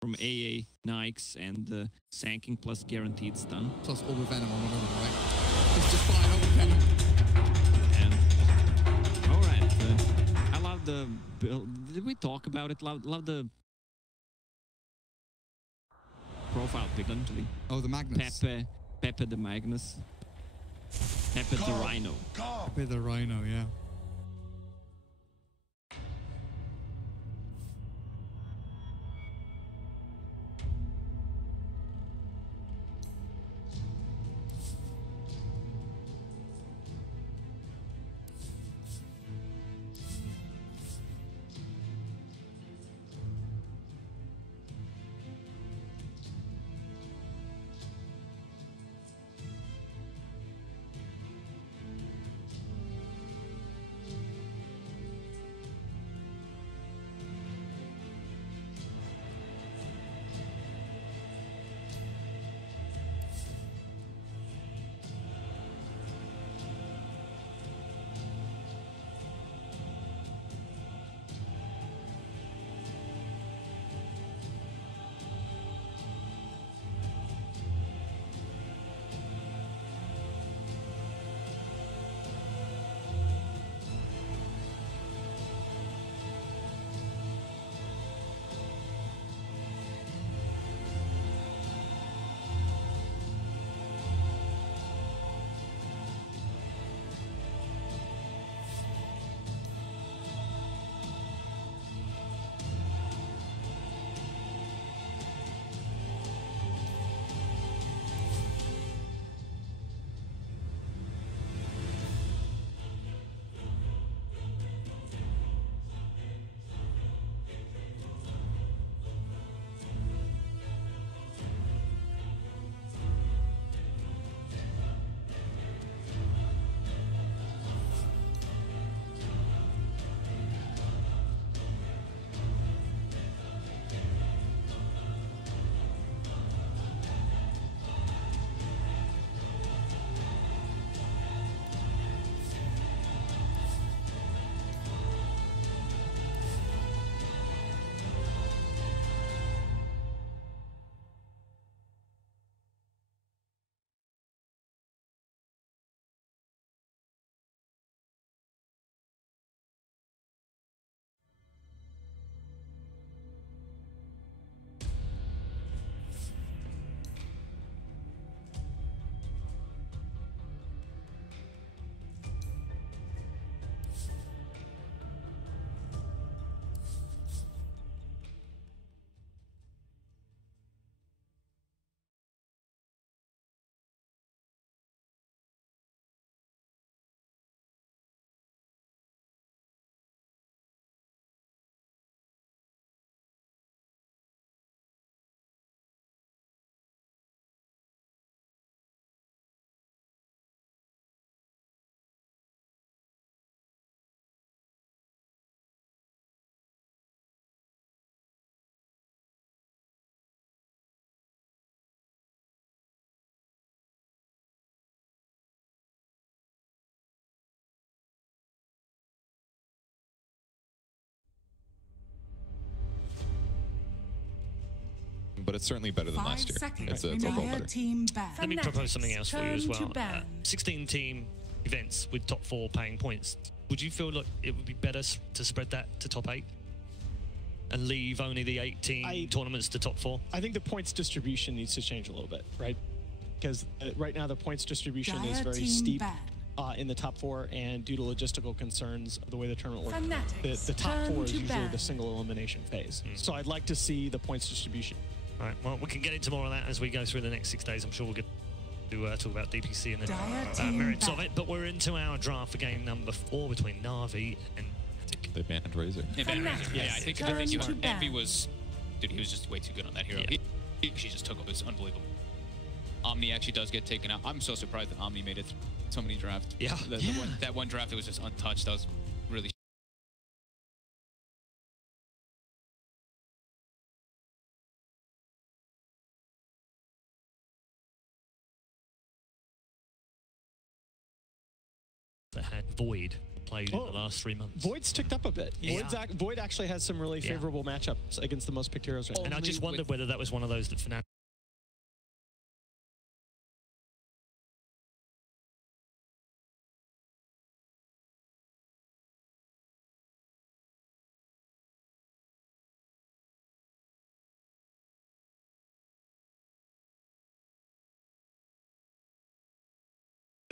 from AA, Nikes, and Sanking plus guaranteed stun. Plus all the venom on one of them, right? It's just fine, all the venom. And alright, I love the build. Did we talk about it? Love the profile pick, actually. Oh, the Magnus. Pepe the Magnus. Pepe the Rhino. Pepe the Rhino, yeah. But it's certainly better than last year. It's a lot better. Let me propose something else for you as well. 16 team events with top 4 paying points. Would you feel like it would be better to spread that to top 8 and leave only the 18 tournaments to top 4? I think the points distribution needs to change a little bit, right? Because right now the points distribution is very steep in the top 4, and due to logistical concerns of the way the tournament works, the top 4 is usually the single elimination phase. So I'd like to see the points distribution. All right, well, we can get into more of that as we go through the next 6 days. I'm sure we'll get to talk about DPC and the merits of it. But we're into our draft for game number 4 between NaVi and Fnatic. They banned Razor. They banned Razor. Yeah, I think NaVi was... Dude, he was just way too good on that hero. Yeah. She just took up. It's unbelievable. Omni actually does get taken out. I'm so surprised that Omni made it so many drafts. Yeah. That one draft, it was just untouched. That was really... That had Void played in the last 3 months. Void's ticked up a bit. Yeah. Void actually has some really favorable matchups against the most picked heroes right now. And I just wondered whether that was one of those that Fnatic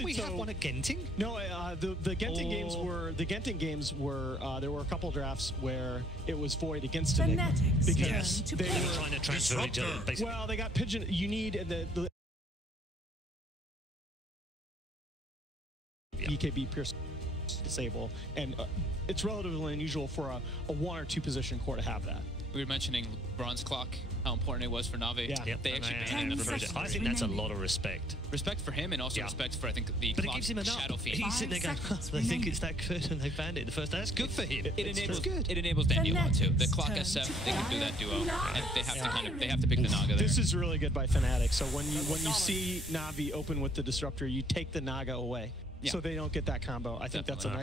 we have one at Genting? No, the Genting games were there were a couple drafts where it was Void against Fnatic because they were trying to transfer each other. Basically. Well, they got pigeon. You need the EKB Pierce disable, and it's relatively unusual for a 1 or 2 position core to have that. We were mentioning Bronze Clock, how important it was for NaVi. Yeah. They actually banned him in the first. I think that's a lot of respect. Respect for him and also respect for, I think, the But it gives him enough. Shadow Fiend. He's sitting there going, they think it's that good and they banned it the first day. That's good for him. It enables Dandy a lot too. The Clock SF, they can do that duo, and they have to they have to pick the Naga there. This is really good by Fnatic. So when you see NaVi open with the Disruptor, you take the Naga away, so they don't get that combo. I think that's an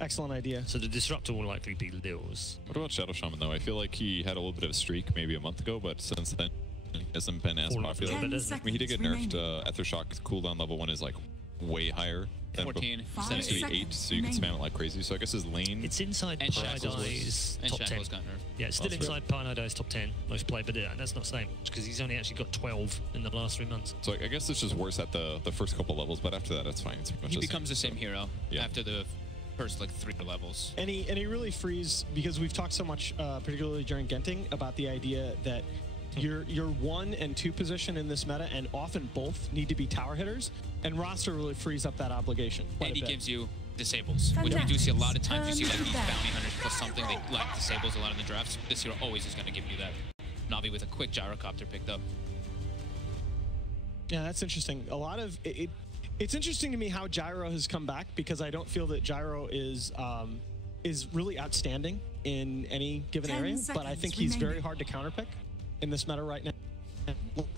excellent idea. So the Disruptor will likely be Lils. What about Shadow Shaman though? I feel like he had a little bit of a streak maybe a month ago, but since then he hasn't been as popular. I mean, he did get nerfed. Ethershock's cooldown level 1 is like way higher than 14 instead of 8, so you can spam it like crazy. So I guess his lane. It's inside Paradise top 10. Got nerfed. Yeah, it's still inside Paradise top 10 most played, but that's not saying much because he's only actually got 12 in the last 3 months. So I guess it's just worse at the first couple levels, but after that, it's fine. It's pretty much he becomes the same hero after the first like 3 levels. And he really frees, because we've talked so much, particularly during Genting, about the idea that your 1 and 2 position in this meta, and often both, need to be tower hitters, and roster really frees up that obligation. And he gives you disables, which we do see a lot of times. You see like these bounty hunters plus something, they like disables a lot in the drafts. This hero always is going to give you that. NaVi with a quick gyrocopter picked up. Yeah, that's interesting. A lot of it's interesting to me how Gyro has come back, because I don't feel that Gyro is really outstanding in any given area, but I think he's very hard to counterpick in this meta right now.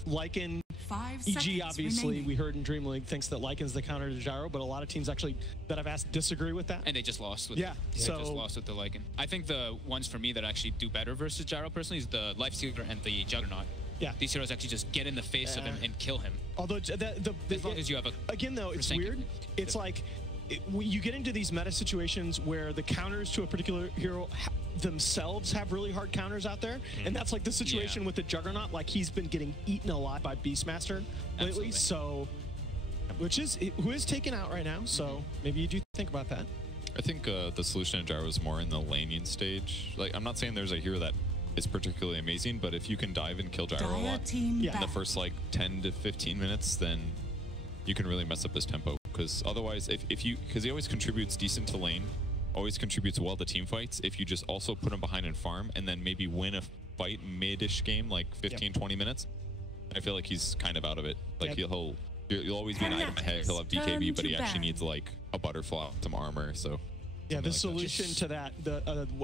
Lycan, EG obviously, we heard in Dream League, thinks that Lycan's the counter to Gyro, but a lot of teams actually that I've asked disagree with that. And they just lost with they just lost with the Lycan. I think the ones for me that actually do better versus Gyro personally is the Lifestealer and the Juggernaut. Yeah, these heroes actually just get in the face of him and kill him. Although as long as you have a again though, it's weird. It's like you get into these meta situations where the counters to a particular hero themselves have really hard counters out there, and that's like the situation with the Juggernaut. Like, he's been getting eaten alive by Beastmaster lately, so who is taken out right now. So maybe you do think about that. I think the solution to Gyro is more in the laning stage. Like, I'm not saying there's a hero that is particularly amazing, but if you can dive and kill Gyro a lot in the first like 10 to 15 minutes, then you can really mess up his tempo. Because otherwise, because he always contributes decent to lane, always contributes well to team fights. If you just also put him behind and farm, and then maybe win a fight mid-ish game, like 15, 20 minutes, I feel like he's kind of out of it. Like you'll always be an item ahead. He'll have BKB, but he actually needs like a butterfly, some armor. So. Yeah, the solution to that,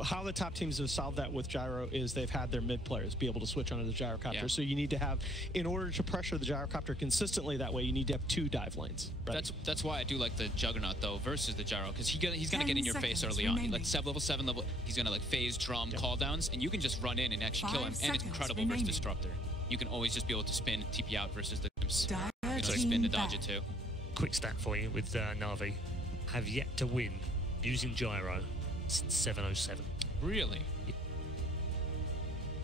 how the top teams have solved that with Gyro is they've had their mid players be able to switch onto the gyrocopter. Yeah. So you need to have, in order to pressure the gyrocopter consistently that way, you need to have 2 dive lanes. Right? That's why I do like the Juggernaut though versus the Gyro, because he's gonna get in your face early on. Like level 7, he's gonna like phase, drum, call downs, and you can just run in and actually kill him. And it's incredible versus Disruptor. You can always just be able to spin TP out versus the Imps. You can like spin to dodge it too. Quick stat for you with NaVi: have yet to win using Gyro since 707. Really? Yeah.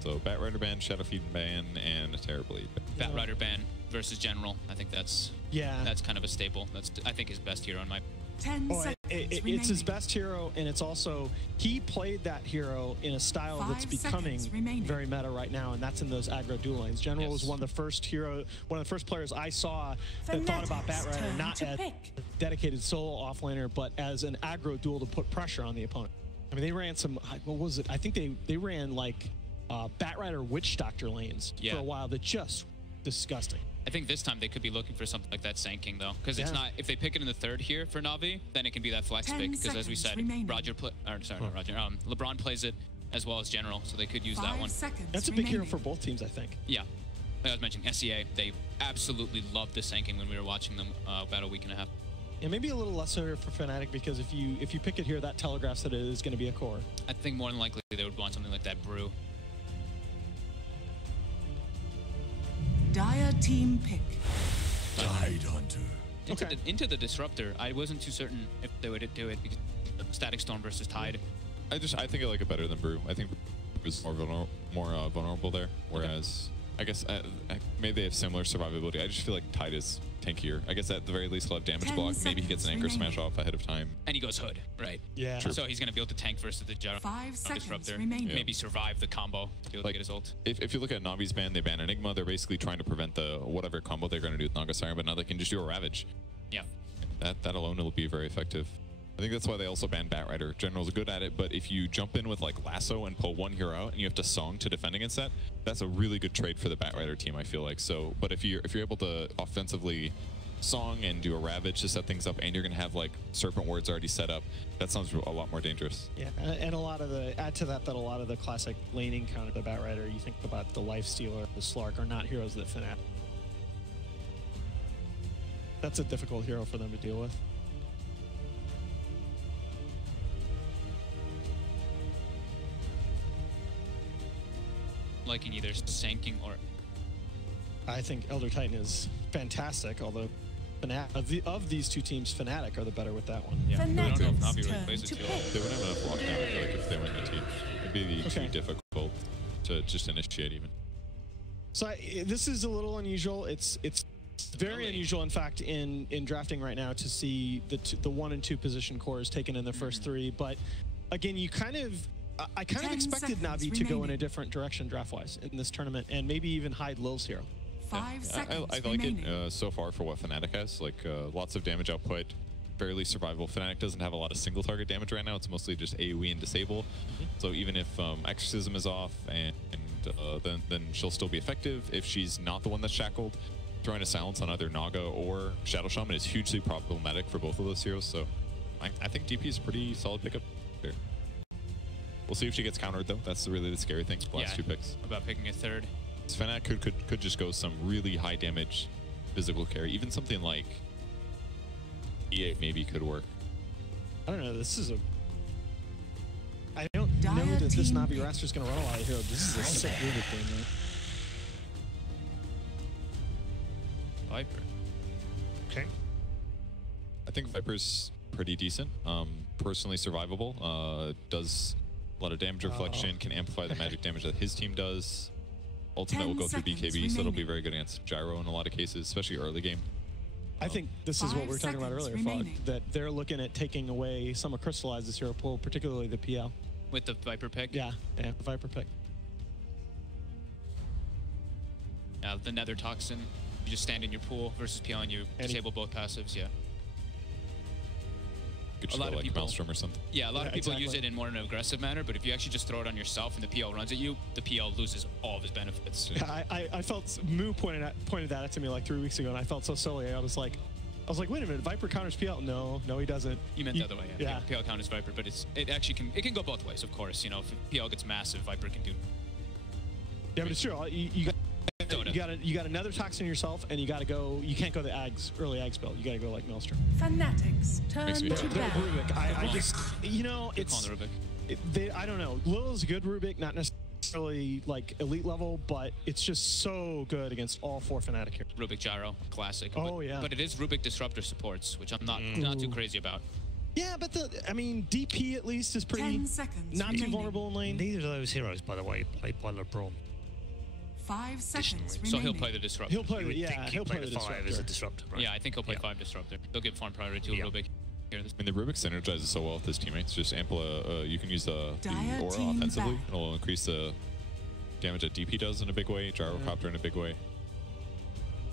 So Batrider ban, Shadowfiend ban, and a Terrorblade. Batrider ban versus General. I think that's kind of a staple. That's I think his best hero in my. 10 seconds it's his best hero, and it's also he played that hero in a style that's becoming very meta right now, and that's in those aggro duel lanes. General was one of the first players I saw that thought about Batrider not as a dedicated solo offlaner, but as an aggro duel to put pressure on the opponent. I mean, they ran some, what was it? I think they ran like Batrider Witch Doctor lanes for a while that just disgusting. I think this time they could be looking for something like that Sand King though, because it's not. If they pick it in the 3rd here for NaVi, then it can be that flex pick. Because as we said, LeBron plays it as well as General, so they could use that one. That's a big hero for both teams, I think. Yeah, like I was mentioning, SEA, they absolutely loved the Sand King when we were watching them about a week and a half. And maybe a little lesser for Fnatic, because if you pick it here, that telegraphs that it is going to be a core. I think more than likely they would want something like that brew. Dire team pick. Tide Hunter. Into the Disruptor, I wasn't too certain if they would do it, because Static Storm versus Tide. I think I like it better than Brew. I think Brew is more vulnerable there, whereas I guess maybe they have similar survivability. I just feel like Tide is tankier. I guess at the very least he'll have damage block. Maybe he gets an anchor smash off ahead of time. And he goes Hood, right? Yeah. True. So he's going to be able to tank versus the Disruptor. Maybe survive the combo to be able to get his ult. If you look at Navi's ban, they ban Enigma. They're basically trying to prevent the whatever combo they're going to do with Naga Siren, but now they can just do a Ravage. Yeah. That alone will be very effective. I think that's why they also banned Batrider. General's good at it, but if you jump in with like Lasso and pull one hero out and you have to Song to defend against that, that's a really good trade for the Batrider team, I feel like. So, but if you're able to offensively Song and do a Ravage to set things up, and you're going to have like Serpent Wards already set up, that sounds a lot more dangerous. Yeah, and a lot of the, add to that a lot of the classic laning counter, the Batrider, you think about the Lifestealer, the Slark, are not heroes that Fnatic. That's a difficult hero for them to deal with. Liking either Sanking or... I think Elder Titan is fantastic, although Fnatic, of these two teams, Fnatic are the better with that one. Yeah, I don't know if Navi would plays it too. They wouldn't have enough lockdown, I feel like, if they went to teach. It'd be too difficult to just initiate even. So this is a little unusual. It's very unusual, in fact, in drafting right now to see the 1 and 2 position cores taken in the first 3. But again, I kind of expected Navi to go in a different direction draft-wise in this tournament, and maybe even hide Lil's hero. 5 seconds I like it so far for what Fnatic has. Like lots of damage output, fairly survivable. Fnatic doesn't have a lot of single target damage right now. It's mostly just AoE and disable. So even if Exorcism is off, and then she'll still be effective. If she's not the one that's shackled, throwing a silence on either Naga or Shadow Shaman is hugely problematic for both of those heroes. So I think DP is a pretty solid pickup here. We'll see if she gets countered though. That's really the scary thing. Last 2 picks. About picking a third. Fnatic could just go some really high damage physical carry. Even something like E8 maybe could work. I don't know. This is I don't know that this Navi roster is going to run a lot of heroes. This is a sick Rubik thing, man. Viper. Okay. I think Viper's pretty decent. Personally survivable. Does a lot of damage reflection, can amplify the magic damage that his team does. Ultimate will go through BKB, so it'll be very good against Gyro in a lot of cases, especially early game. I think this is what we were talking about earlier, Fog, that they're looking at taking away some of Crystallized's hero pool, particularly the PL. With the Viper pick? Yeah, the Viper pick. The Nether Toxin, you just stand in your pool versus PL and you disable both passives, Could just go like Maelstrom or something. Yeah, a lot of people use it in more an aggressive manner, but if you actually just throw it on yourself and the PL runs at you, the PL loses all of his benefits. Yeah, I felt Moo pointed that out to me like 3 weeks ago, and I felt so silly. I was like, wait a minute, Viper counters PL? No, he doesn't. You meant the other way, yeah. PL counters Viper, but it actually can go both ways, of course. You know, if PL gets massive, Viper can do. Yeah, but it's true. You got another toxin yourself, and you got to go. You can't go the early Ags build. You got to go like Maelstrom. Fanatics turn to Rubik. I just, it's. On the Rubik. I don't know. Lil is a good Rubik, not necessarily like elite level, but it's just so good against all 4 Fnatic here. Rubik Gyro, classic. Oh yeah. But it is Rubik Disruptor supports, which I'm not too crazy about. Yeah, but DP at least is pretty 10 seconds not too vulnerable in lane. Neither of those heroes, by the way, played by LeBron. 5 seconds remaining. So he'll play the Disruptor. He'll play the 5 as a Disruptor, right? Yeah, I think he'll play 5 Disruptor. He'll give farm priority to Rubik. I mean, the Rubik synergizes so well with his teammates. Just you can use the aura offensively. It'll increase the damage that DP does in a big way, Gyrocopter in a big way.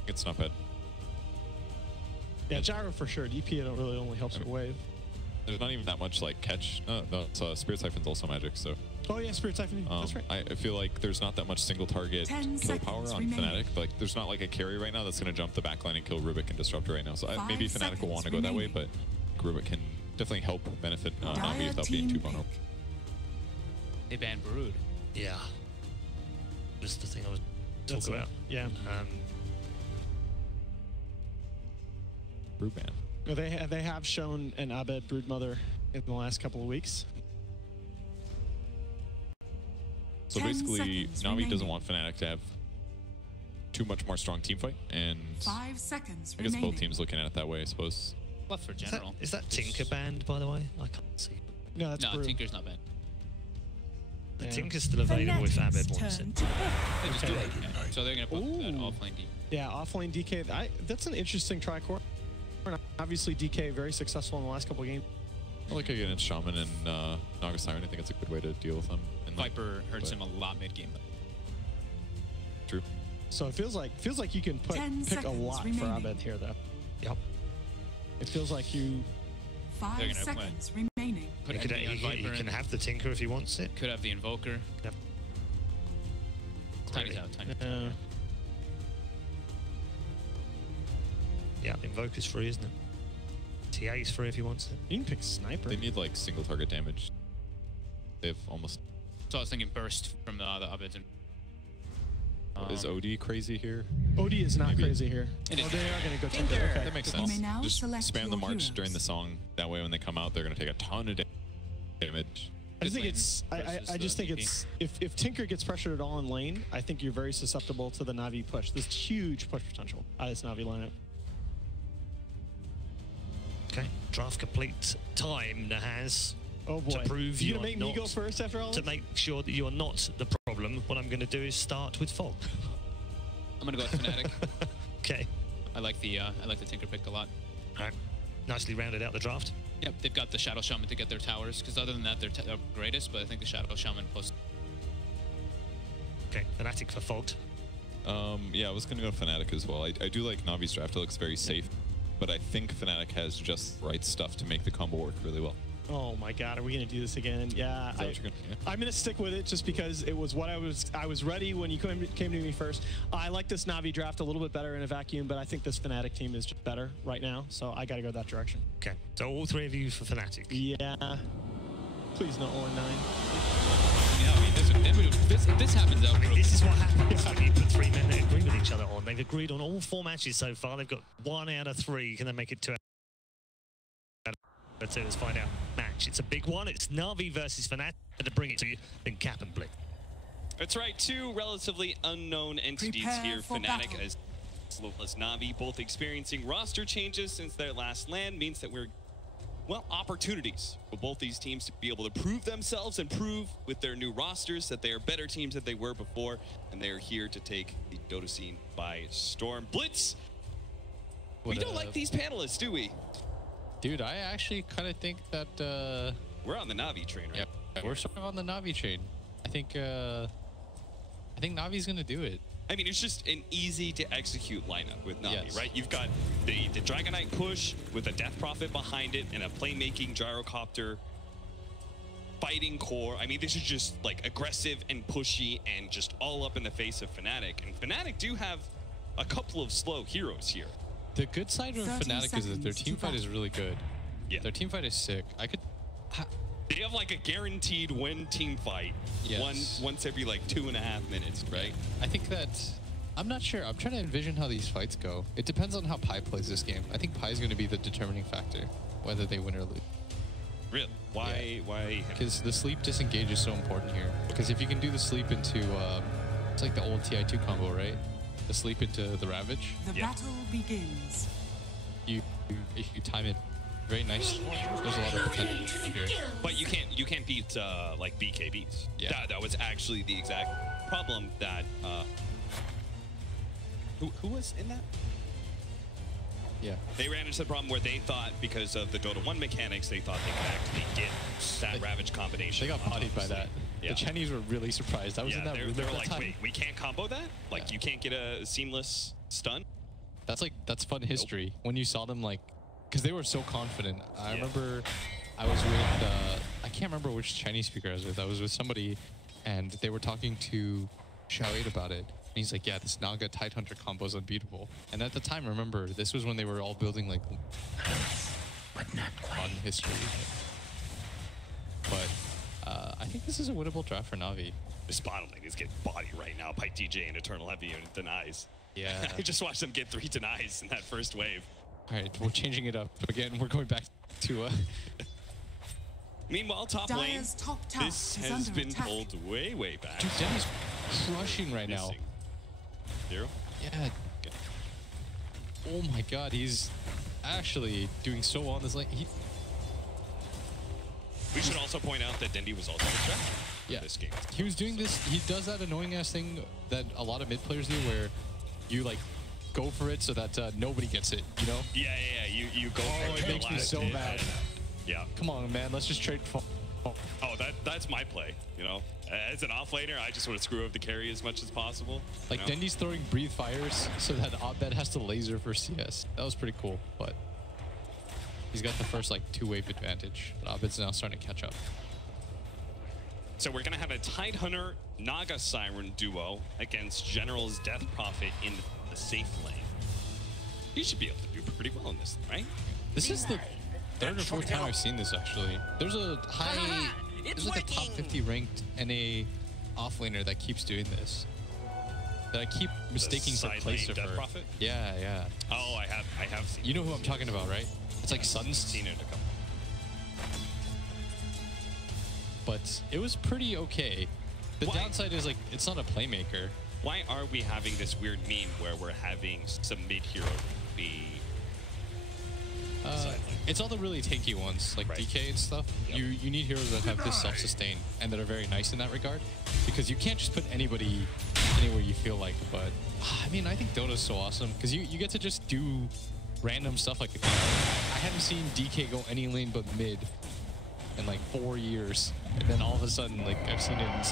It's not bad. Yeah, Gyro for sure. DP really only helps with wave. There's not even that much like catch. No, it's Spirit Siphon's also magic, so. Oh yeah, Spirit Siphon. That's right. I feel like there's not that much single target kill power on Fnatic. Like there's not like a carry right now that's going to jump the backline and kill Rubik and Disruptor right now. So maybe Fnatic will want to go that way, but Rubik can definitely help benefit Navi without being too vulnerable. They banned Brood. Yeah. Just the thing I was talking about. Yeah. Brood ban. They have shown an Abed Broodmother in the last couple of weeks. So basically, NaVi doesn't want Fnatic to have too much more strong team fight, and 5 seconds I guess remaining. both teams looking at it that way, I suppose. But for general. Is that Tinker banned, by the way? I can't see. No, that's No, Brood. Tinker's not bad. The Tinker's still available if Abed wants it. They just do it. Okay. So they're going to put that offlane D. Yeah, offlane DK. That's an interesting tricore. Obviously, DK very successful in the last couple of games. I like against Shaman and Naga Siren. I think it's a good way to deal with them. And Viper hurts him a lot mid game. True. So it feels like you can pick a lot for Abed here, though. Yep. It feels like you. 5 seconds remaining. Put He can have the Tinker if he wants it. Could have the Invoker. Yep. Tiny's out. Tiny's out. Yeah, Invoker's free, isn't it? TA's free if he wants it. You can pick Sniper. They need like single target damage. They've almost. So I was thinking burst from the Abed. Is OD crazy here? OD is not crazy here. It is. They are going to go Tinker. Okay. That makes You sense. may now Just select spam the your march heroes. during the song. That way, when they come out, they're going to take a ton of damage. I just think lane it's. I just think versus it's. If Tinker gets pressured at all in lane, I think you're very susceptible to the NaVi push. This huge push potential out of this NaVi lineup. Okay. Draft complete time, Nahaz. Oh boy. To prove you you're gonna make me not, go first after all to this? make sure that you are not the problem, what I'm going to do is start with Fog. I'm going to go with Fnatic. Okay. I like the Tinker pick a lot. All right. Nicely rounded out the draft. Yep, they've got the Shadow Shaman to get their towers, because other than that, they're greatest, but I think the Shadow Shaman plus... Okay. Fnatic for Fogged. Yeah, I was going to go Fnatic as well. I do like Navi's draft. It looks very safe, but I think Fnatic has just the right stuff to make the combo work really well. Oh my God, are we gonna do this again? Yeah, Is that what you're gonna, yeah. I'm gonna stick with it just because it was what I was ready when you came to me first. I like this NaVi draft a little bit better in a vacuum, but I think this Fnatic team is just better right now, so I gotta go that direction. Okay. So all three of you for Fnatic. Yeah. Please no 0-9. Yeah, I mean, this happens out. This is what happens when you put three men that agree with each other on. They've agreed on all 4 matches so far. They've got 1 out of 3. Can they make it 2 out of 2? Let's find out. Match. It's a big one. It's NaVi versus Fnatic. And to bring it to you, then Cap and Blitz. That's right. 2 relatively unknown entities Prepare here. for Fnatic battle. as well as NaVi, both experiencing roster changes since their last LAN, means that we're, well, opportunities for both these teams to be able to prove themselves and prove with their new rosters that they are better teams than they were before, and they are here to take the Dota scene by storm. Blitz, we don't like these panelists, do we? Dude, I actually kind of think that We're on the NaVi train, right? yeah, we're sort of on the NaVi train. I think NaVi's gonna do it. I mean, it's just an easy to execute lineup with NaVi, Yes. right? You've got the Dragon Knight push with a Death Prophet behind it and a playmaking gyrocopter fighting core. I mean, this is just like aggressive and pushy and just all up in the face of Fnatic. And Fnatic do have a couple of slow heroes here. The good side of 30 Fnatic is that their seconds team to fight is battle. really good. Yeah. Their team fight is sick. They have like a guaranteed win team fight Yes. once every like 2.5 minutes, right? I think that I'm not sure. I'm trying to envision how these fights go. It depends on how Pi plays this game. I think Pi is going to be the determining factor, whether they win or lose. Really? Why? Why? Because the sleep disengage is so important here. Because if you can do the sleep into, it's like the old TI2 combo, right? The sleep into the Ravage. The battle begins. If you time it very nicely, there's a lot of potential here. But you can't beat like BKBs. Yeah. That was actually the exact problem that who was in that? Yeah. They ran into the problem where they thought because of the Dota 1 mechanics, they thought they could actually get that Ravage combination. They got bodied by that. Yeah. The Chinese were really surprised. I was in Yeah, that room they at were that like, time. wait, we can't combo that? Like, Yeah. you can't get a seamless stun? That's fun history. When you saw them, like, because they were so confident. I Yeah. remember I was with, I can't remember which Chinese speaker I was with. I was with somebody, and they were talking to Xiao8 about it. And he's like, yeah, this Naga Tidehunter combo is unbeatable. And at the time, remember, this was when they were all building, like, on history. But I think this is a winnable draft for NaVi. This bottom lane is getting bodied right now by DJ and Eternal Heavy and denies. Yeah. I just watched them get 3 denies in that first wave. All right, we're changing it up again. We're going back to Meanwhile, top lane, this has been pulled way, way back. Dude, Denny's crushing right now. Zero? Yeah. Oh my god, he's actually doing so well on this lane. We should also point out that Dendi was also distracted in this game. He was doing this, he does that annoying ass thing that a lot of mid players do where you like go for it so that nobody gets it, you know? Yeah, you go for it. It makes me so mad. Yeah. Come on, man, let's just trade for. Oh, that's my play, you know? As an offlaner, I just want to screw up the carry as much as possible. Like, Dendi's throwing breathe fires so that Abed has to laser for CS. That was pretty cool, but he's got the first, like, 2-wave advantage. But Abed's now starting to catch up. So we're going to have a Tidehunter Naga Siren duo against General's Death Prophet in the safe lane. He should be able to do pretty well in this, right? This is the third or fourth time I've seen this, actually. There's a high... There's like a top 50 ranked NA offlaner that keeps doing this. That I keep mistaking for Placer for. Prophet? Yeah. Oh, I have seen. You know who I'm talking about, right? It's like Sun's. Seen it a couple. But it was pretty okay. The downside is like it's not a playmaker. Why are we having this weird meme where we're having some mid hero be? It's all the really tanky ones, like DK and stuff. Yep. You need heroes that have this self-sustain and that are very nice in that regard, because you can't just put anybody anywhere you feel like. But I mean, I think Dota's so awesome because you get to just do random stuff like that. I haven't seen DK go any lane but mid in like 4 years, and then all of a sudden, like I've seen it in like 4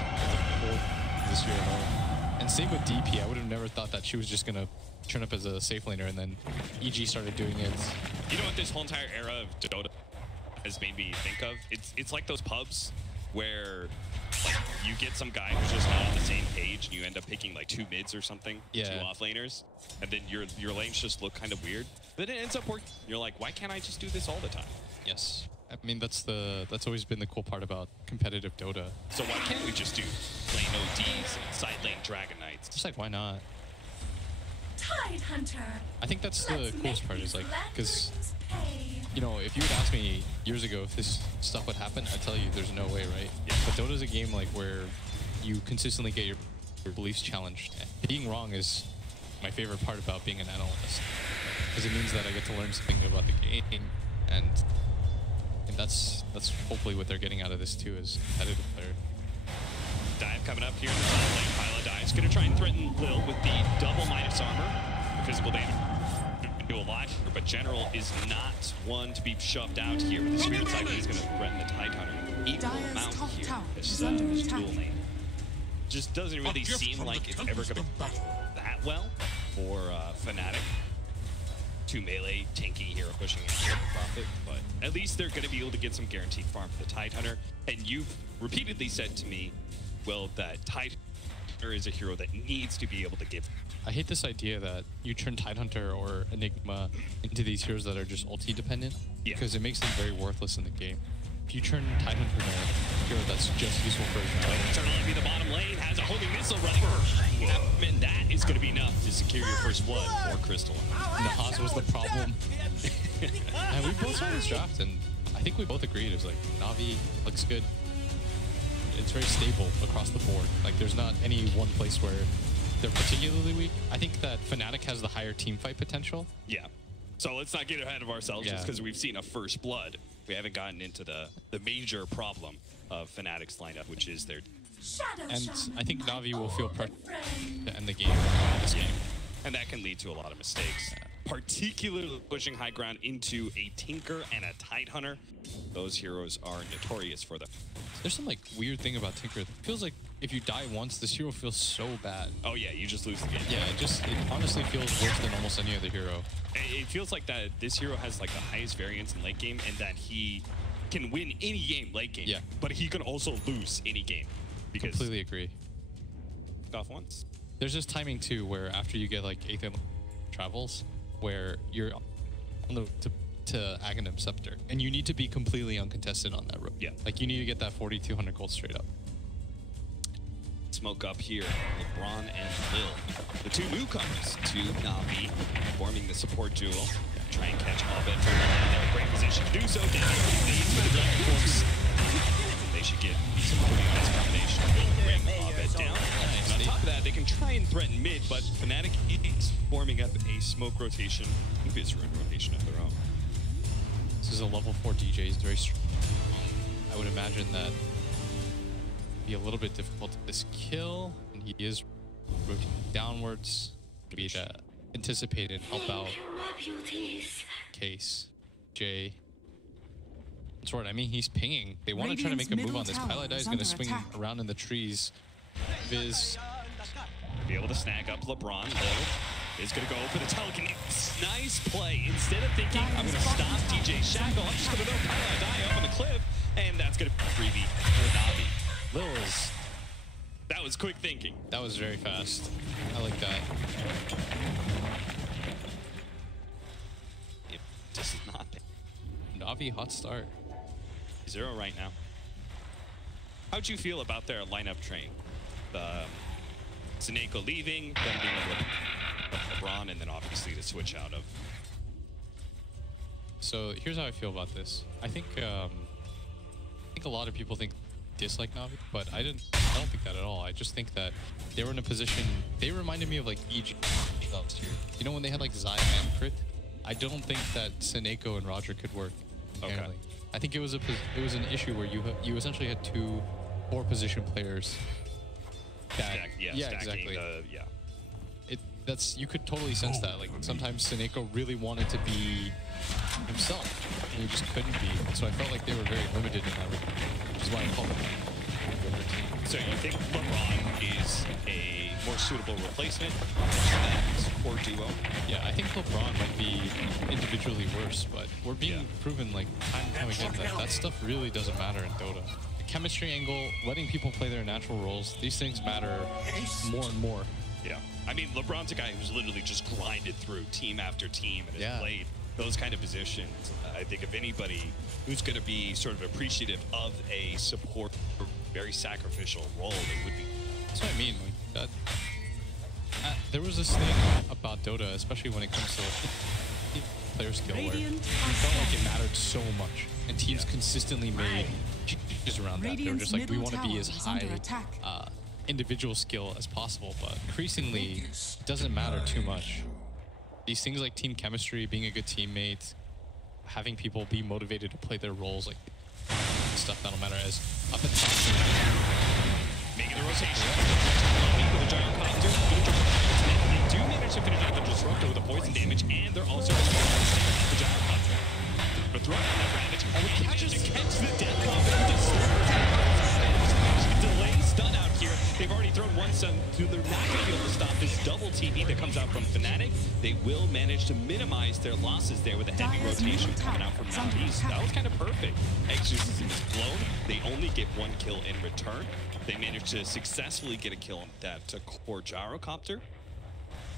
this year alone. And same with DP. I would have never thought that she was just gonna turn up as a safe laner, and then EG started doing it. You know what this whole entire era of Dota has made me think of? It's like those pubs where like you get some guy who's just not on the same page and you end up picking like 2 mids or something, 2 offlaners, and then your lanes just look kind of weird. But it ends up working. You're like, why can't I just do this all the time? Yes. I mean, that's always been the cool part about competitive Dota. So why can't we just do lane ODs and side lane Dragon Knights? Just like, why not? Tidehunter. I think that's the coolest part is like, because, you know, if you would ask me years ago if this stuff would happen, I'd tell you there's no way, right? Yeah. But Dota's a game like where you consistently get your beliefs challenged. Being wrong is my favorite part about being an analyst, because it means that I get to learn something about the game, and that's hopefully what they're getting out of this too, is competitive player. Dive coming up here in the top lane. Pila Dive's going to try and threaten Lil with the double minus armor. The physical damage do a lot here, but General is not one to be shoved out here with the Spirit Cycle. He's going to threaten the Tidehunter. Equal amount here. This dual lane. Just doesn't really seem like it's ever going to go that well for Fnatic. 2 melee tanky hero pushing in for profit, but at least they're going to be able to get some guaranteed farm for the Tidehunter. And you've repeatedly said to me, Will, that Tidehunter is a hero that needs to be able to give. I hate this idea that you turn Tidehunter or Enigma into these heroes that are just ulti dependent, because it makes them very worthless in the game. If you turn Tidehunter into a hero that's just useful for his melee. Certainly be the bottom lane, has a homing missile running. And that is going to be enough to secure your first blood for Crystal. Nahaz was the problem. And we both saw this draft, and I think we both agreed. It was like, NaVi looks good. It's very stable across the board. Like, there's not any one place where they're particularly weak. I think that Fnatic has the higher team fight potential. Yeah. So let's not get ahead of ourselves just because we've seen a first blood. We haven't gotten into the major problem of Fnatic's lineup, which is their... And I think NaVi will feel pressure to end the game in this game. And that can lead to a lot of mistakes. Particularly pushing high ground into a Tinker and a Tidehunter. Those heroes are notorious for them. There's some like weird thing about Tinker. It feels like if you die once, this hero feels so bad. Oh yeah, you just lose the game. Yeah, it honestly feels worse than almost any other hero. It feels like that this hero has like the highest variance in late game, and that he can win any game late game. Yeah. But he can also lose any game. Because completely agree. Off once. There's this timing too, where after you get like 8th travels, where you're on the to Aghanim Scepter, and you need to be completely uncontested on that road. Yeah. Like you need to get that 4,200 gold straight up. Smoke up here, LeBron and Lil. The 2 newcomers to NaVi, forming the support duo. try and catch Abed from there. Great position to do so. Down leads with the Dragon Force. They should get some pretty nice combination. Bring Abed down. And on top of that, they can try and threaten mid, but Fnatic is forming up a smoke rotation, Visceral rotation of their own. This is a level 4 DJ. He's very strong. I would imagine that it'd be a little bit difficult to this kill, and he is rotating downwards. Maybe to anticipate and help out Case, Jay. That's right. I mean, he's pinging. They want to try to make a move on this. Pilot is going to swing around in the trees. Viz be able to snag up LeBron. Is going to go for the telekinesis. Nice play. Instead of thinking, I'm going to stop DJ Shackle, I'm just going to throw Pilot die up on the cliff, and that's going to freebie for NaVi. Lils. That was quick thinking. That was very fast. I like that. This is not NaVi, hot start. 0 right now. How'd you feel about their lineup train? Sineko leaving, them being able to LeBron, and then obviously the switch out of. So here's how I feel about this. I think a lot of people dislike NaVi, but I don't think that at all. I just think that they were in a position. They reminded me of like EG last year. You know when they had like Zion and Crit. I don't think that Sineko and Roger could work. Okay. Apparently. I think it was an issue where you essentially had 2 4-position players. Stacking exactly. That's you could totally sense that. Like sometimes Sineko really wanted to be himself, and he just couldn't be. So I felt like they were very limited in that regard, which is why I call them. So you think LeBron is a more suitable replacement for that core duo? Yeah, I think LeBron might be individually worse, but we're being proven like time and time again that stuff really doesn't matter in Dota. The chemistry angle, letting people play their natural roles, these things matter more and more. Yeah. I mean, LeBron's a guy who's literally just grinded through team after team and has played those kind of positions. I think if anybody who's going to be sort of appreciative of a support, very sacrificial role, it would be. That's what I mean. Like that. There was this thing about Dota, especially when it comes to player skill, where it felt like it mattered so much, and teams consistently made changes around that. They were just like, we want to be as high individual skill as possible, but increasingly it doesn't matter too much. These things like team chemistry, being a good teammate, having people be motivated to play their roles, like stuff that'll matter as up at the top. Making the rotation. With the giant copter. They do manage to finish out the disruptor with the poison damage, and they're also going to stay the giant copter. But throwing on that Ravage, catches the death copter. Delay stun out here. They've already thrown one stun. They're not going to be able to stop this double TP that comes out from Fnatic. They will manage to minimize their losses there with a heavy rotation coming out from Northeast. That was kind of perfect. Exorcism is blown. They only get 1 kill in return. They managed to successfully get a kill on that core gyrocopter.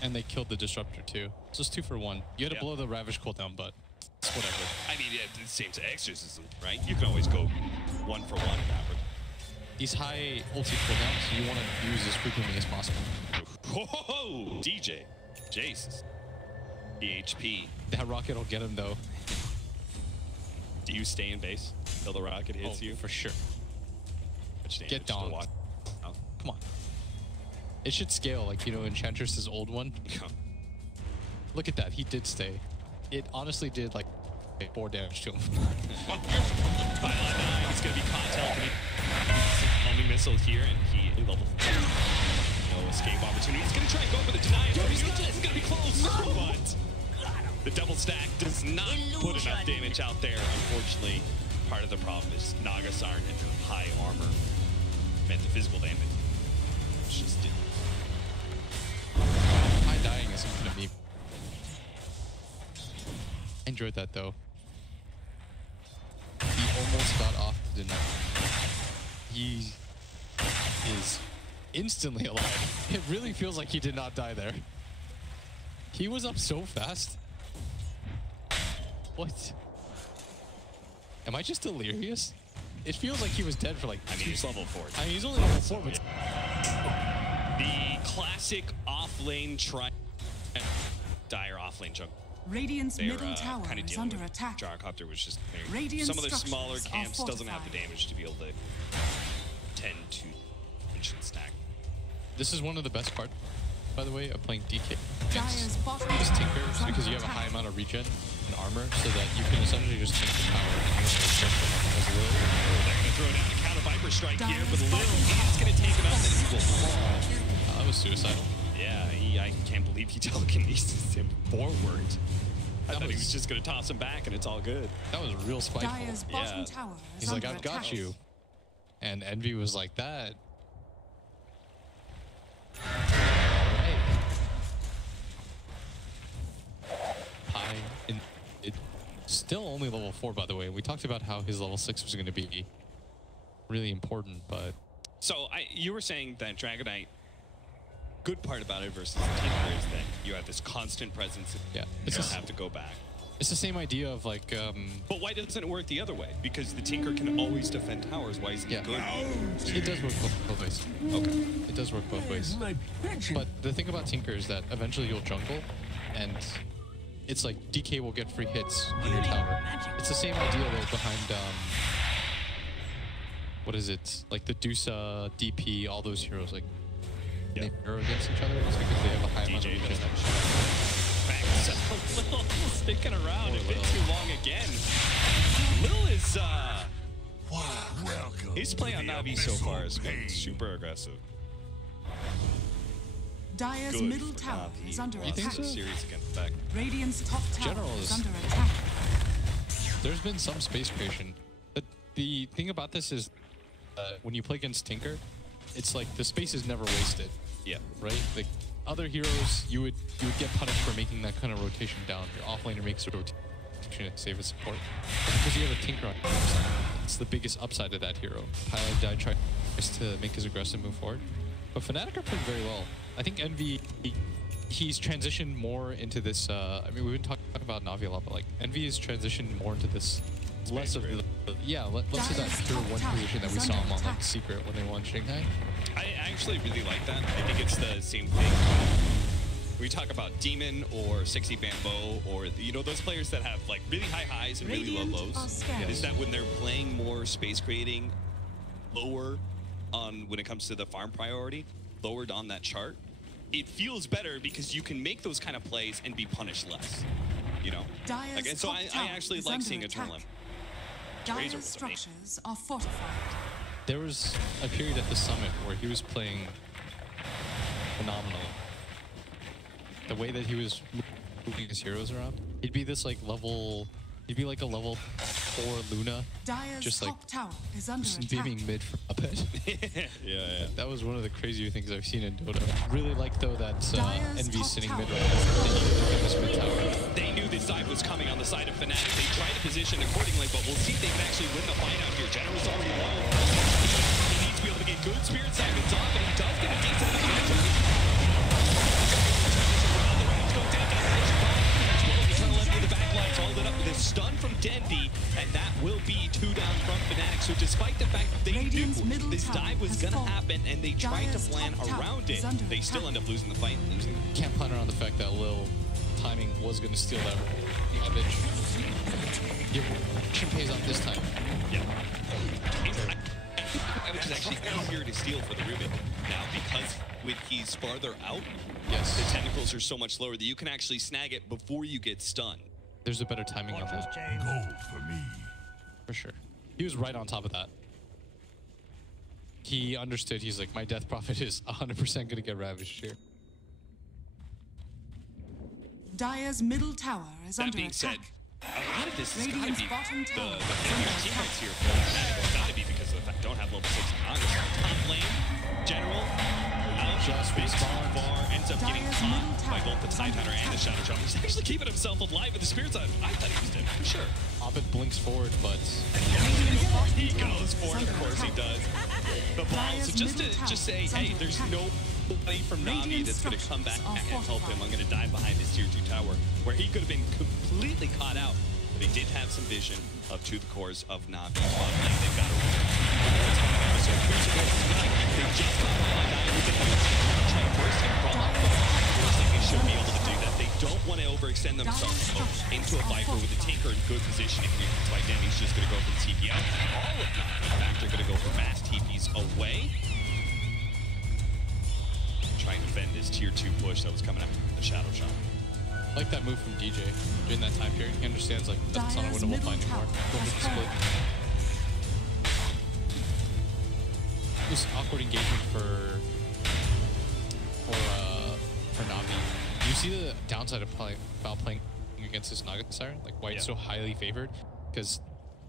And they killed the disruptor too. So it's 2 for 1. You had to blow the Ravage cooldown, but it's whatever. I mean, it's the same to Exorcism, right? You can always go 1 for 1 in that regard. These high ulti cooldowns, you want to use as frequently as possible. Whoa, DJ, Jace, PHP. That rocket will get him though. Do you stay in base till the rocket hits you? For sure. Get down. Oh, come on. It should scale like, you know, Enchantress's old one. Look at that. He did stay. It honestly did like 4 damage to him. It's going to be caught. Homing missile here, and he level 4. No escape opportunity. He's going to try and go for the deny. It's going to be close. But the double stack does not put enough damage out there. Unfortunately, part of the problem is Nagas aren't into high armor. Meant the physical damage. It's just high dying isn't going to be. I enjoyed that though. He almost got off the deny. He is instantly alive. It really feels like he did not die there. He was up so fast. What? Am I just delirious? It feels like he was dead for like. I mean, he's level 4. I mean, he's only level 4, but the classic off-lane try. Dire off-lane jump. Radiant's middle tower kind of is dealing under with. attack. Gyrocopter was just Radiant some of their smaller structures are camps doesn't have the fortified. damage to be able to tend to instant stack. This is one of the best parts, by the way, of playing DK. Dyer's bottom This tower Tinker is is because under you have a high attack. amount of regen and armor, so that you can essentially just tank the tower and you only just as Lil. They're going to throw down a counter Viper Strike here, but Lil is going to take him out and he will fall. That was suicidal. Yeah, I can't believe he telekinesis him forward. I thought he was just going to toss him back and it's all good. That was real spiteful. Dyer's bottom Yeah. tower is He's like, under I've got attack. you. And Envy was like, that. High in it. Still only level 4, by the way. We talked about how his level 6 was going to be really important, but So you were saying that Dragonite, good part about it versus the Tinker is that you have this constant presence. yeah, You it's don't just, have to go back. it's the same idea of like But why doesn't it work the other way? Because the Tinker can always defend towers. Why isn't Yeah. it good? it does work both ways. Okay. It does work both ways. But the thing about Tinker is that eventually you'll jungle, and it's like DK will get free hits on your tower. It's the same idea though behind what is it? Like the Dusa, DP, all those heroes like they mirror against each other. It's because they have a high amount of DJ regen. Backs up Lil, sticking around a bit too long again. Lil is his play on NaVi so far has been super aggressive. Dyer's Good middle for tower NaVi. is under Lost think attack. the so? series against Beck. Radiant's top tower General is is- under attack. There's been some space creation. But the thing about this is when you play against Tinker, it's like the space is never wasted. Yeah. Right? Like other heroes, you would get punished for making that kind of rotation down. Your offlaner makes a rotation to save his support. But because you have a Tinker on your side, it's the biggest upside of that hero. Pilot Die tries to make his aggressive move forward. But Fnatic are playing very well. I think Envy, he's transitioned more into this, I mean, we've been talking about NaVi a lot, but like Envy has transitioned more into this less of the, less of that pure one position that we saw him on like Secret when they won Shanghai. I actually really like that. I think it's the same thing. We talk about Demon or 60 Bamboo or, you know, those players that have like really high highs and really low Radiant are lows. scared. Is that when they're playing more space creating, lower on when it comes to the farm priority, lowered on that chart, it feels better because you can make those kind of plays and be punished less. You know? Dyer's Like, and so top I tower actually is like under seeing attack. Adrenaline. Dyer's Razor was amazing. structures are fortified. There was a period at the summit where he was playing phenomenal. The way that he was moving his heroes around, he'd be this like level, he'd be like a level 4 Luna, Dyer's just like top tower is under just attack. beaming mid from up it. Yeah. That was one of the crazier things I've seen in Dota. Really like though that Dyer's Envy's top sitting tower mid right now. That he can defend this mid tower. They knew this dive was coming on the side of Fnatic. They tried to position accordingly, but we'll see if they can actually win the fight out here. General's already low. He needs to be able to get good spirit seconds off, and he does get a decent amount of damage. The rounds go down. Eternal Envy, the backlines all lit up with a stun from Dendy, and that will be 2 down from Fnatic. So despite the fact that they Radiant's knew middle this tower dive was has going to fallen. happen, and they tried to Dyer's plan top tower around is it, under they still attack. end up losing the fight. Can't plan around the fact that Lil timing was going to steal that damage. Action pays off this time. Yeah. Which is actually easier to steal for the Ruben now because when he's farther out, Yes. the tentacles are so much lower that you can actually snag it before you get stunned. There's a better timing on that. Gold for me. For sure. He was right on top of that. He understood. He's like, my Death Prophet is 100% going to get ravaged here. Dyer's middle tower is That under being said, attack. a lot of this has got to Radiant's be bottom the tower heavier teammates here for Fnatic. It's got to be because of the fact they don't have level 6 in Congress. Top lane, General, out, Just respawned. far, ends up getting Dyer's caught middle by tower both the is Tidehunter under and the attack. Shadow Jump. He's actually keeping himself alive with the Spirit Side. I thought he was dead, for sure. Ovid blinks forward, but Radiant's bottom He tower goes is for it, under of course he attack. does. The ball, so Dyer's just to middle just say, tower hey, is there's under nobody from NaVi Radiant that's going to come back structures and are help him. fortified. I'm going to dive behind this tier 2 tower, where he could have been completely caught out. But he did have some vision up to the cores of NaVi. They've got so they just got by NaVi with the huge try to force him from up. Forcing he should be able to do that. They don't want to overextend themselves into a Viper with a Tinker in good positioning here. So Identity's just going to go for the TP out. All of them, in fact, they're going to go for mass TPs away. Trying to defend this tier 2 push that was coming up the Shadow Shot. I like that move from DJ during that time period. He understands like that's not a winnable fight anymore. Go for the split. It was awkward engagement for NaVi. You see the downside of playing against this Naga Siren, like why it's so highly favored, because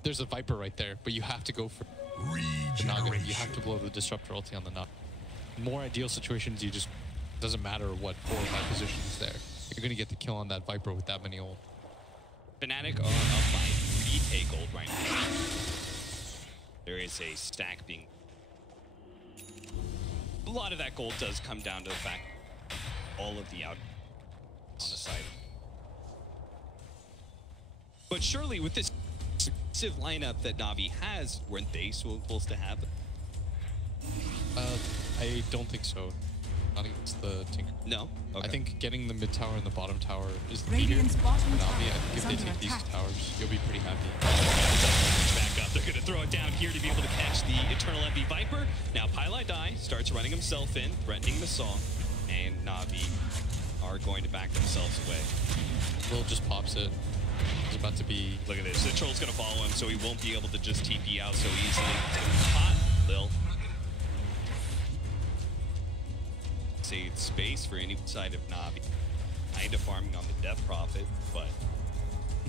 there's a Viper right there, but you have to go for the Naga. You have to blow the Disruptor ulti on the Naga. More ideal situations, you just doesn't matter what 4 or 5 positions there. You're gonna get the kill on that Viper with that many ult. Fnatic are up by 3k gold right now. There is a stack being. A lot of that gold does come down to the fact all of the out on the side. But surely with this aggressive lineup that NaVi has, weren't they supposed to have? I don't think so. Not against the Tinker. No? Okay. I think getting the mid tower and the bottom tower is the key here for NaVi. I think if they take these towers, you'll be pretty happy. Back up. They're going to throw it down here to be able to catch the Eternal Envy Viper. Now Pylai Die starts running himself in, threatening the Saw, and NaVi are going to back themselves away. Lil just pops it. It's about to be... Look at this. The Troll's going to follow him, so he won't be able to just TP out so easily. It's going to be hot. Lil. Save space for any side of NaVi. Kind of farming on the Death Prophet, but...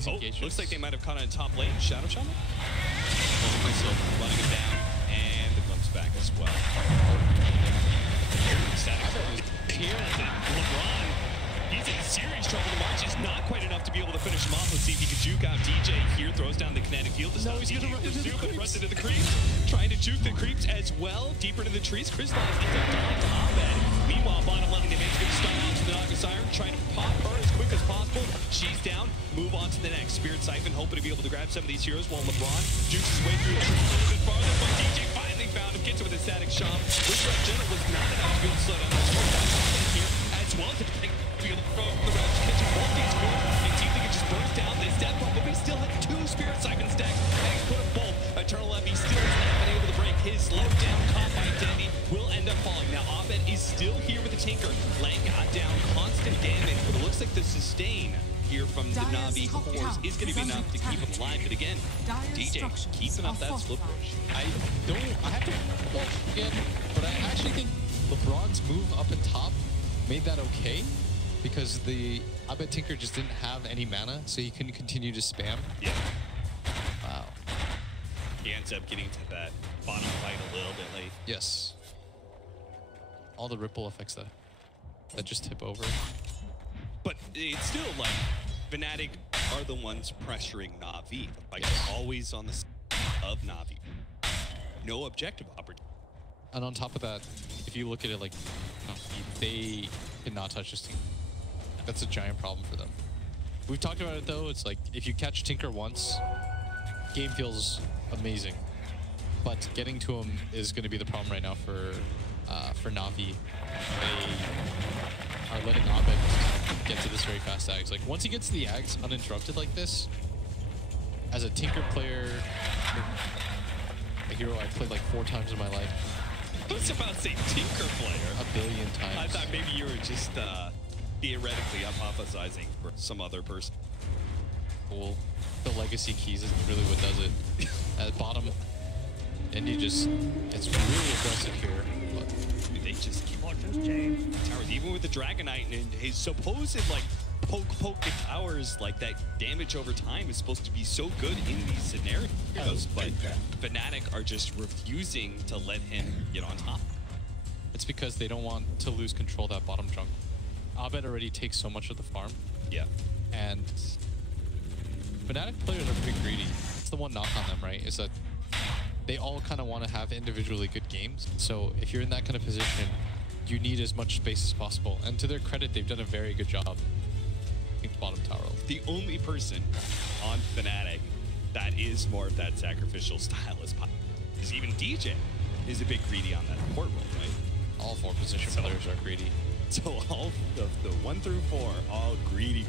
Oh, looks like they might have caught it in top lane. Shadow Shaman? So running him down, and the glimpse back as well. Here, LeBron, he's in serious trouble. The March is not quite enough to be able to finish him off. Let's see if he can juke out DJ here. Throws down the kinetic field. He's going to run into the creeps. Runs into the creeps. Trying to juke the creeps as well. Deeper into the trees. Crystal ends up dying to Abed. Meanwhile, bottom lane, they managed to start out to the Naga Siren. Trying to pop her as quick as possible. She's down. Move on to the next. Spirit Siphon, hoping to be able to grab some of these heroes while LeBron jukes his way through the trees a little bit farther. But DJ finally found him. Gets him with a static shot. Which General was not enough to be able to slow down the here. As well as the field from the Raj catching both these four. And Team League just burst down. This Death Pump, but he still had 2 Spirit Siphon stacks. And he's put them both. Eternal Envy still has not been able to break his slow down caught by Identity. Will end up falling. Now Abed is still here with the Tinker. Laying down constant damage, but it looks like the sustain here from the NaVi cores is going to be enough to keep him alive. But again, DJ keeping up that split push. I have to watch again, but I actually think LeBron's move up and top made that okay, because the Abed Tinker just didn't have any mana, so he couldn't continue to spam. Yeah. Wow. He ends up getting to that bottom fight a little bit late. Yes. All the ripple effects that just tip over. But it's still like Fnatic are the ones pressuring NaVi. Like always on the side of NaVi. No objective opportunity. And on top of that, if you look at it like they cannot touch this team. That's a giant problem for them. We've talked about it though. It's like if you catch Tinker once, game feels amazing. But getting to him is going to be the problem right now for NaVi. They are letting Abed get to this very fast Ags. Like once he gets to the Ags uninterrupted like this, as a Tinker player, a hero I've played like 4 times in my life. I was about to say Tinker player. A billion times. I thought maybe you were just theoretically hypothesizing for some other person. Cool. The legacy keys isn't really what does it. At bottom, Indy just gets really aggressive here. But they just keep on towers, even with the Dragonite and his supposed like poke the towers, like that damage over time is supposed to be so good in these scenarios, but Fnatic are just refusing to let him get on top. It's because they don't want to lose control of that bottom jungle. Abed already takes so much of the farm. Yeah. And Fnatic players are pretty greedy. It's the one knock on them, right? Is that they all kind of want to have individually good games. So if you're in that kind of position, you need as much space as possible. And to their credit, they've done a very good job. Bottom tower. The only person on Fnatic that is more of that sacrificial style is even DJ is a bit greedy on that support role, right? All 4 position players are greedy. So all of the 1 through 4, all greedy.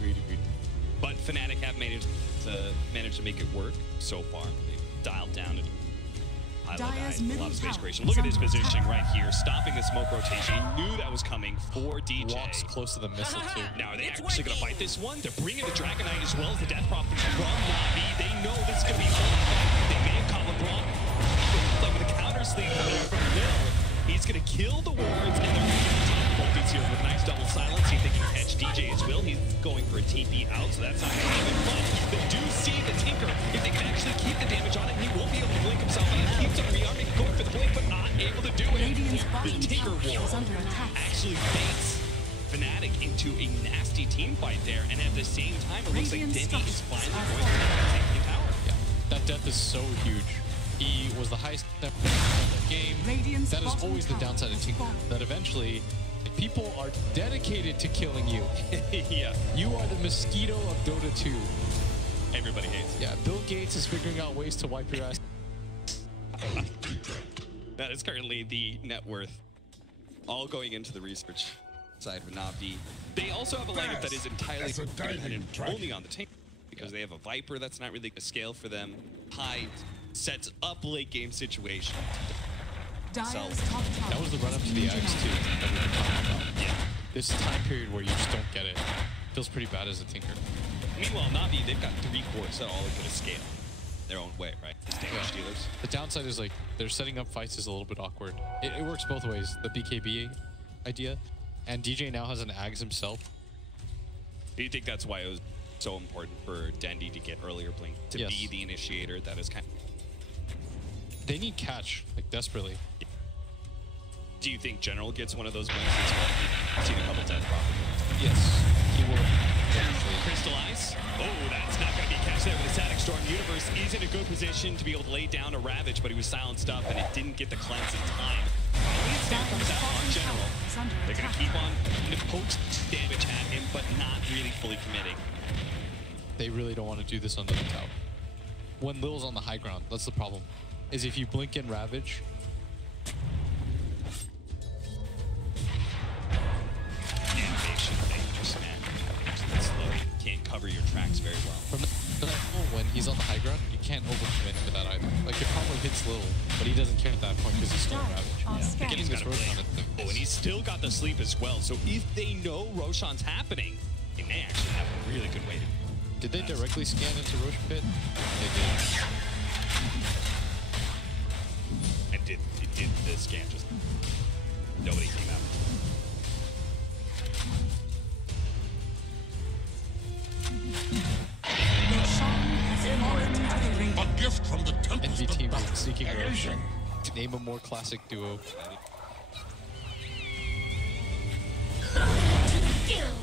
But Fnatic have managed to make it work so far. They've dialed down a lot of space creation. Look at his positioning right here, stopping the smoke rotation. He knew that was coming for DJ. Walks close to the missile too. Now, are they actually going to fight this one? They're bringing the Dragon Knight as well as the Death Prophet from NaVi. They know this is going to be fun. They may have caught LeBron. Like with a counter sleep from Lil. He's going to kill the wards, and they're going to top multis here with a nice double silence. See if they can catch DJ as well. He's going for a TP out, so that's not going to happen. But they do see the Tinker. If they can actually keep the damage on it, he won't be able to blink himself. And he keeps on rearming, going for the blink, but not able to do it. The Tinker wall actually baits Fnatic into a nasty team fight there, and at the same time, it looks like Dendy is finally going to take the tower. Yeah, that death is so huge. He was the highest step in the game. That is always the downside of Tinker. That eventually, people are dedicated to killing you. Yeah. You are the mosquito of Dota 2. Everybody hates it. Yeah, Bill Gates is figuring out ways to wipe your ass. That is currently the net worth. All going into the research side of NaVi. They also have a lineup that is entirely dependent only on the tank, because they have a Viper that's not really a scale for them. Hyde sets up late game situation. So, that was the run up to the Axe too that we were talking about. Yeah. This time period where you just don't get it feels pretty bad as a Tinker. Meanwhile, NaVi, they've got 3 cores that all are going to scale their own way, right? As damage dealers. The downside is like they're setting up fights is a little bit awkward. It works both ways. The BKB idea, and DJ now has an Ags himself. Do you think that's why it was so important for Dendy to get earlier blink to be the initiator? That is kind of. They need catch, like, desperately. Do you think General gets one of those blinks as well? I've seen a couple death properties. Yes, he will. Crystallize. Oh, that's not going to be catch there, but the Static Storm Universe is in a good position to be able to lay down a Ravage, but he was silenced up and it didn't get the cleanse in time. Stand comes out on General. They're going to keep on poke damage at him, but not really fully committing. They really don't want to do this on the tower. When Lil's on the high ground, that's the problem. Is if you blink in Ravage, animation dangerous, man. It's slow. You can't cover your tracks very well. From when he's on the high ground, you can't overcommit to that either. Like, it probably hits Lil, but he doesn't care at that point because he's still in Ravage. Yeah. He's got to blink. Oh, and he's still got the sleep as well. So if they know Roshan's happening, they may actually have a really good way to. Did they directly scan into Rosh Pit? They did. And did the scan just nobody came out. A gift from the NV team is seeking Roshan. Name a more classic duo.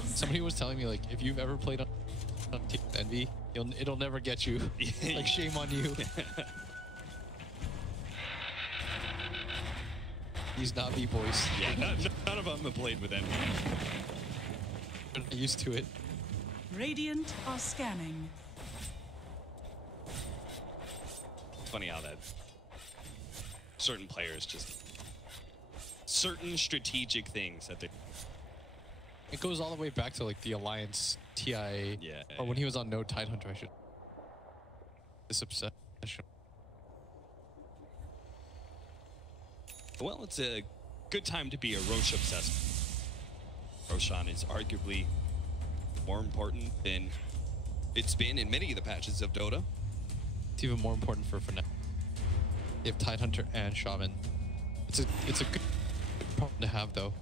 Somebody was telling me, like, if you've ever played on Team NV, it'll never get you. Like, shame on you. These NaVi boys. Yeah, none of them have played with NV. I'm used to it. Radiant are scanning. It's funny how that certain players just certain strategic things that they. It goes all the way back to like the Alliance TIA, or when he was on No Tidehunter, I should. This obsession. Well, it's a good time to be a Rosh obsessed. Roshan is arguably more important than it's been in many of the patches of Dota. It's even more important for Fnatic. They have Tidehunter and Shaman. It's a good problem to have though,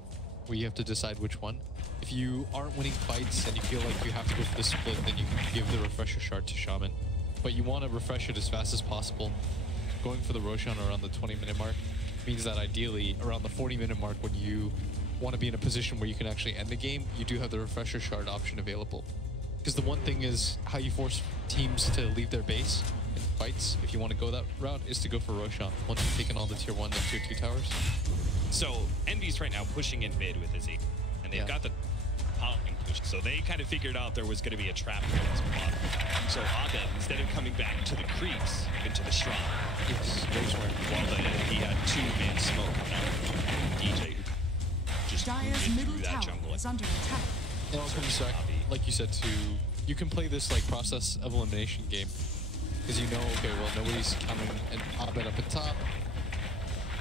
where you have to decide which one. If you aren't winning fights and you feel like you have to go for the split, then you can give the refresher shard to Shaman. But you want to refresh it as fast as possible. Going for the Roshan around the 20-minute mark means that ideally around the 40-minute mark, when you want to be in a position where you can actually end the game, you do have the refresher shard option available. Because the one thing is how you force teams to leave their base in fights, if you want to go that route, is to go for Roshan once you've taken all the tier 1 and tier 2 towers. So Envy's right now pushing in mid with his 8, and they've got the popping push. So they kind of figured out there was going to be a trap here in this bottom. So Abed, instead of coming back to the creeps, into the shrine. Yes, very smart. While he had 2-man smoke coming out from DJ, who just just Dire's moving middle through that tower jungle. is under attack. It all comes back, like you said, to you can play this like process of elimination game because you know, okay, well nobody's coming and Abed up at top.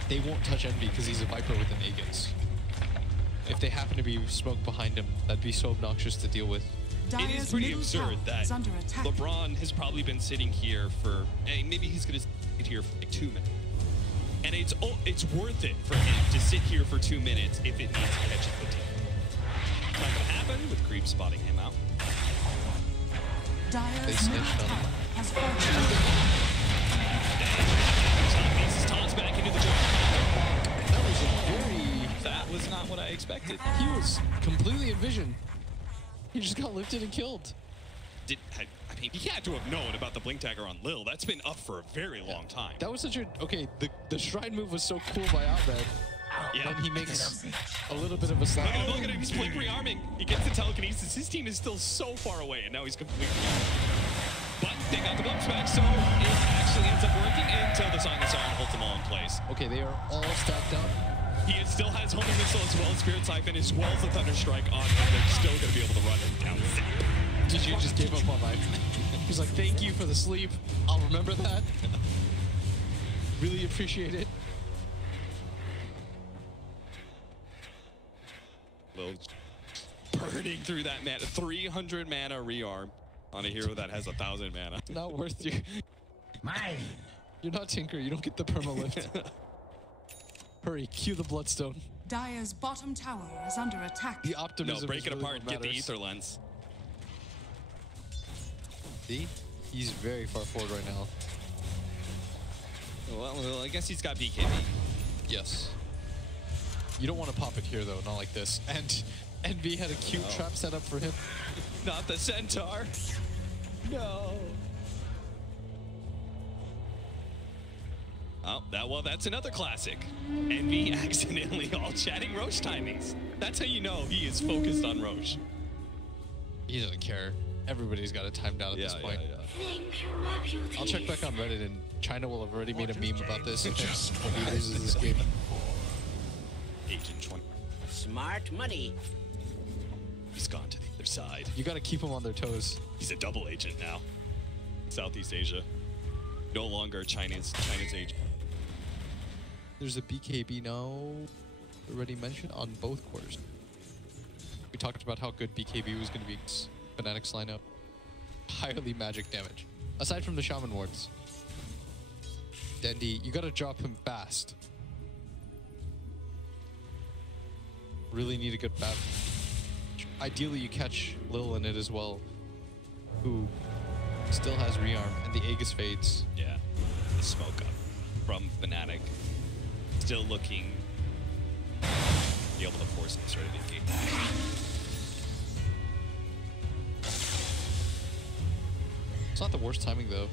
They won't touch Envy because he's a Viper with an Aegis. If they happen to be smoked behind him, that'd be so obnoxious to deal with. It is pretty absurd that LeBron has probably been sitting here for, hey, maybe he's going to sit here for like 2 minutes. And it's worth it for him to sit here for 2 minutes if it means catching the team. It's not going to happen with Creep spotting him out. They snitched on him. Toss back into the jungle. That was a very... That was not what I expected. He was completely in vision. He just got lifted and killed. I mean, he had to have known about the Blink Dagger on Lil. That's been up for a very long time. That was such a... Okay, the Shrine move was so cool by Abed. Yeah. And he makes a little bit of a slap. Look at him, he's Blink rearming. He gets the telekinesis. His team is still so far away, and now he's completely out. But they got the bumps back, so it actually ends up working until the Song of Siren holds them all in place. Okay, they are all stacked up. He still has Homing Missile as well as Spirit Siphon, as well as the Thunder Strike on him. They're still going to be able to run him down. GG just gave up on life. He's like, thank you for the sleep. I'll remember that. Really appreciate it. Well, burning through that mana. 300 mana rearm on a hero that has 1,000 mana. Not worth you. Mine. You're not Tinker. You don't get the perma lift. Hurry, cue the Bloodstone. Dire's bottom tower is under attack. The optimism. No, break it really apart. Get the Ether Lens. See? He's very far forward right now. Well, I guess he's got BKB. Yes. You don't want to pop it here, though, not like this. And NV had a cute trap set up for him. Not the Centaur. No. Oh, that's another classic. NV accidentally all chatting Roche timings. That's how you know he is focused on Roche. He doesn't care. Everybody's got it timed out at this point. I'll check back on Reddit, and China will have already made a meme about this when he loses this game. Agent 20. Smart money. He's gone to the other side. You got to keep him on their toes. He's a double agent now. Southeast Asia. No longer China's agent. There's a BKB now, already mentioned, on both cores. We talked about how good BKB was going to be. Fnatic's lineup. Highly magic damage. Aside from the Shaman wards. Dendy, you got to drop him fast. Really need a good bat. Ideally, you catch Lil in it as well, who still has rearm, and the Aegis fades. Yeah, the smoke up from Fnatic. Still looking to be able to force this right at the gate. It's not the worst timing, though.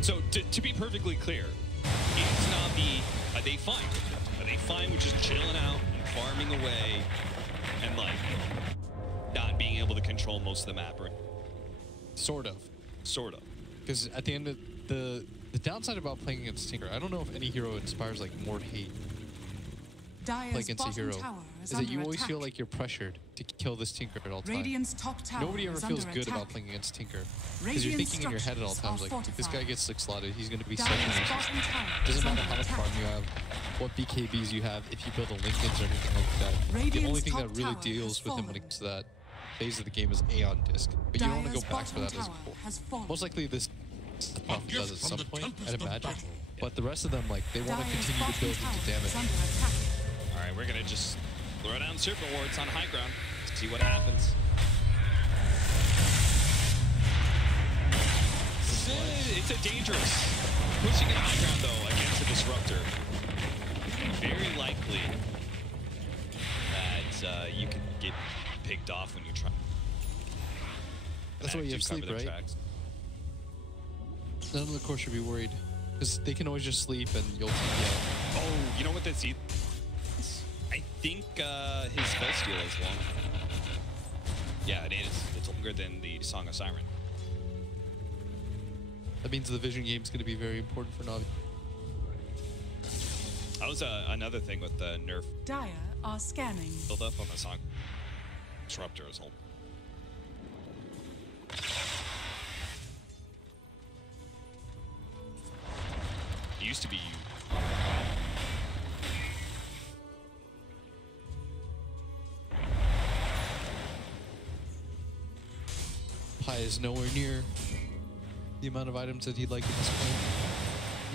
So, to be perfectly clear, it's NaVi, are they fine with it? Are they fine with just chilling out and farming away and, like, not being able to control most of the map, right? Sort of. Sort of. Because at the end of the downside about playing against Tinker, I don't know if any hero inspires, like, more hate. Play against a hero is that you always feel like you're pressured to kill this Tinker at all times. Nobody ever feels good about playing against Tinker because you're thinking in your head at all times, like, if this guy gets 6 slotted, he's going to be such an doesn't matter how much farm you have, what BKBs you have, if you build a Linken's or anything like that. The only thing that really deals with him when it comes to that phase of the game is Aeon Disc, but you don't want to go back for that as well. Most likely this buff does at some point, I'd imagine, but the rest of them, like, they want to continue to build into damage. Alright, we're gonna just throw down Serpent Wards on high ground, see what happens. It's a dangerous. Pushing it high ground though against a Disruptor. Very likely that you can get picked off when you try. That's why you have sleep, right? Tracks. None of the core should be worried, because they can always just sleep and you'll TP out. Oh, you know what that's? I think his spell steal is long. Yeah, it is. It's longer than the Song of Siren. That means the vision game is going to be very important for NaVi. That was another thing with the nerf. Dire are scanning. Build up on the song. Disruptor is home. It used to be you. Pi is nowhere near the amount of items that he'd like at this point.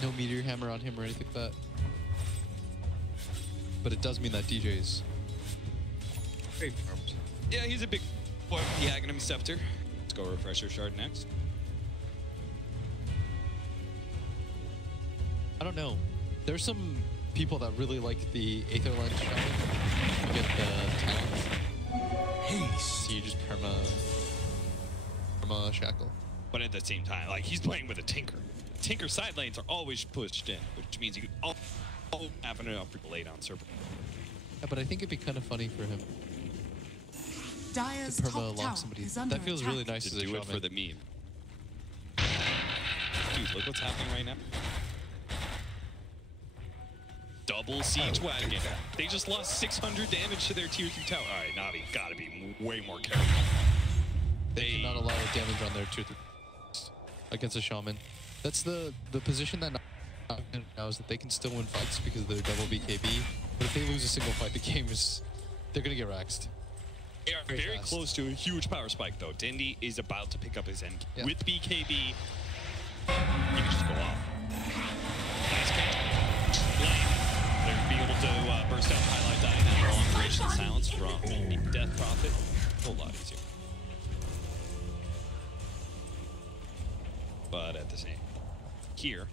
No meteor hammer on him or anything like that. But it does mean that DJ is very farmed. Yeah, he's a big boy with the Aghanim Scepter. Let's go Refresher Shard next. I don't know. There's some people that really like the Aetherline Shaman. You get the talent. Haste. So you just perma shackle. But at the same time, like, he's playing with a Tinker. Tinker side lanes are always pushed in, which means you all have enough to lay down Serpent. Yeah, but I think it'd be kind of funny for him Dire's to top perma tower lock somebody. is under That feels attack. really nice To as a do it shaman. for the meme. Dude, look what's happening right now. Double siege wagon. They just lost 600 damage to their tier 2 tower. All right, NaVi gotta be way more careful. They cannot allow damage on their tier 3 against a shaman. That's the position that now is that they can still win fights because they're double BKB. But if they lose a single fight, the game is they're gonna get raxed. They are very close to a huge power spike though. Dindy is about to pick up his end with BKB. You can just go off. Nice catch. Lane. They're be able to burst out highlight die and long duration silence from Death Prophet. A whole lot easier. But at the same here.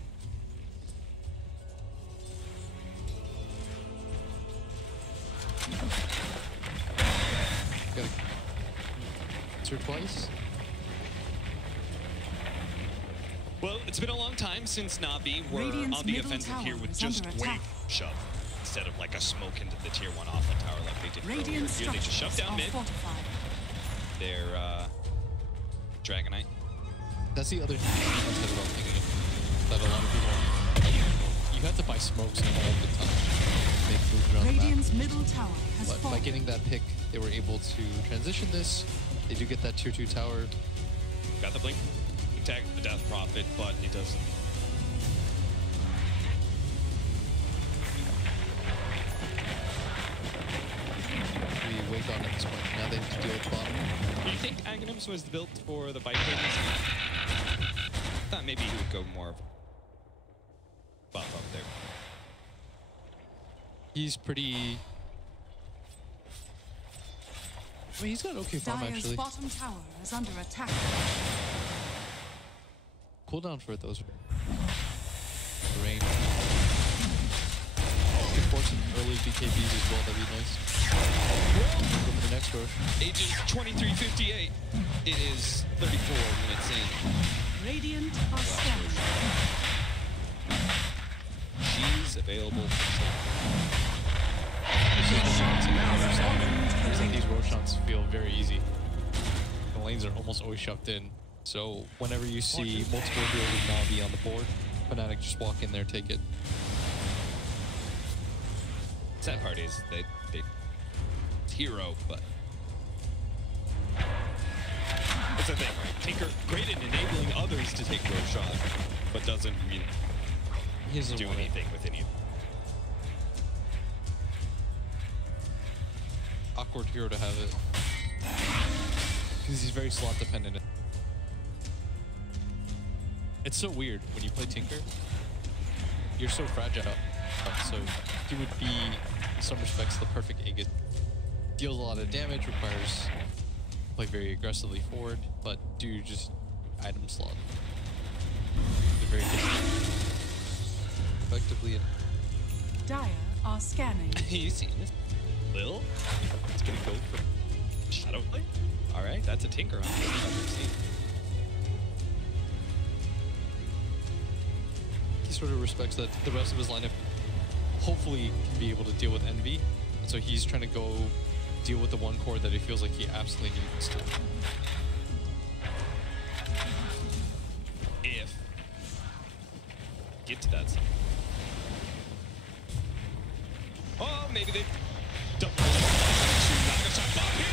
Gotta answer twice. Well, it's been a long time since NaVi were Radiant's on the middle offensive tower here with is just under wave attack. shove instead of like a smoke into the tier 1 offense tower like they did earlier. Radiant Here they just shove structures down are mid. fortified. Their Dragonite. That's the other thing I said about thinking that a lot of people you have to buy smokes and all the time. Make moves around the map. Radiant's middle tower has But by fallen. getting that pick, they were able to transition this. They do get that tier 2 tower. Got the blink. Tag the Death Prophet, but it doesn't. We wake on at this point. Now they have to deal with the bottom. Do you think Aghanims was built for the Viper? I thought maybe he would go more of a buff up there. He's pretty... I mean, he's got okay farm, Dire's actually. bottom tower is under attack. Cooldown for those. Range. Could force some early BKBs as well, that'd be nice. Go for the next rush. Ages 2358. It is 34 minutes in. Radiant are scanning. She's available for sale. I think these Roshans feel very easy. The lanes are almost always shoved in. So whenever you see multiple heroes with NaVi on the board, Fnatic just walk in there, take it. Sad part is they it's hero, but that's the thing, right? Tinker great in enabling others to take Roshan, but doesn't really He doesn't do want it. anything with any of them. Awkward hero to have it. Because he's very slot dependent. It's so weird when you play Tinker. You're so fragile. So he would be, in some respects, the perfect Aegis. Deals a lot of damage, requires play very aggressively forward, but do just item slot. They're very different. Effectively, Dire are scanning. You seen this? Lil? It's gonna go for Shadow Play? Alright, that's a Tinker on it. I've seen. he sort of respects that the rest of his lineup hopefully can be able to deal with Envy. And so he's trying to go deal with the one core that he feels like he absolutely needs to. If get to that side. Oh, maybe they double shot up here.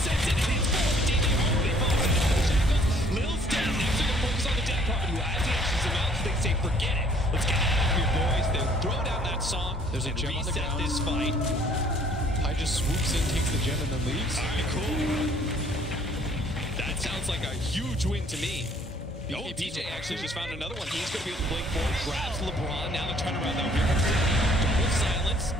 Sets it, and it's forward. DD only falls into the shackles. Lil's down. Next they're going to focus on the Death Prophet, who has the actions him out. They say, forget it. Let's get out of here, boys. They throw down that song. There's a and gem on the reset ground. this fight. Pi just swoops in, takes the gem, and then leaves. All right, cool. That sounds like a huge win to me. Oh, DJ actually just found another one. He's going to be able to blink forward, grabs LeBron. Now the turnaround though. Here comes double silence.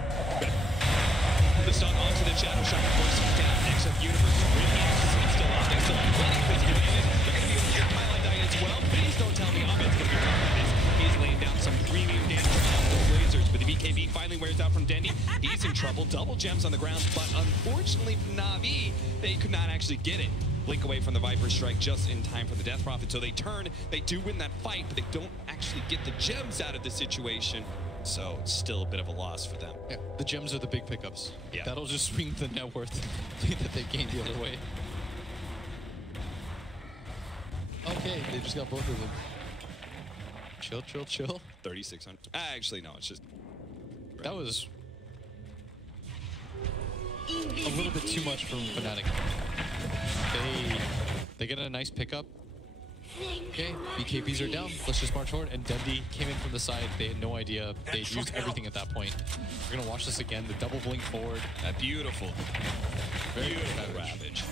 The stun onto the shadow shot. Forcing down next up Universe. He's still out there. Still plenty of physical damage. They're going to be able to get highlight die as well. Please don't tell me Ahmed's going to be part of this. He's laying down some premium damage on the Blazers. But the BKB finally wears out from Dendy. He's in trouble. Double gems on the ground. But unfortunately for NaVi, they could not actually get it. Blink away from the Viper strike just in time for the Death Prophet. So they turn, they do win that fight, but they don't actually get the gems out of the situation. So it's still a bit of a loss for them. Yeah, the gems are the big pickups. Yeah. That'll just swing the net worth that they gained the other way. Okay, they just got both of them. Chill, chill, chill. 3,600. Actually, no, it's just... That was a little bit too much from Fnatic. They get a nice pickup. Okay, BKBs are down. Let's just march forward. And Dendy came in from the side. They had no idea. They had used everything at that point. We're gonna watch this again. The double blink forward. That beautiful. Very Beautiful good ravage.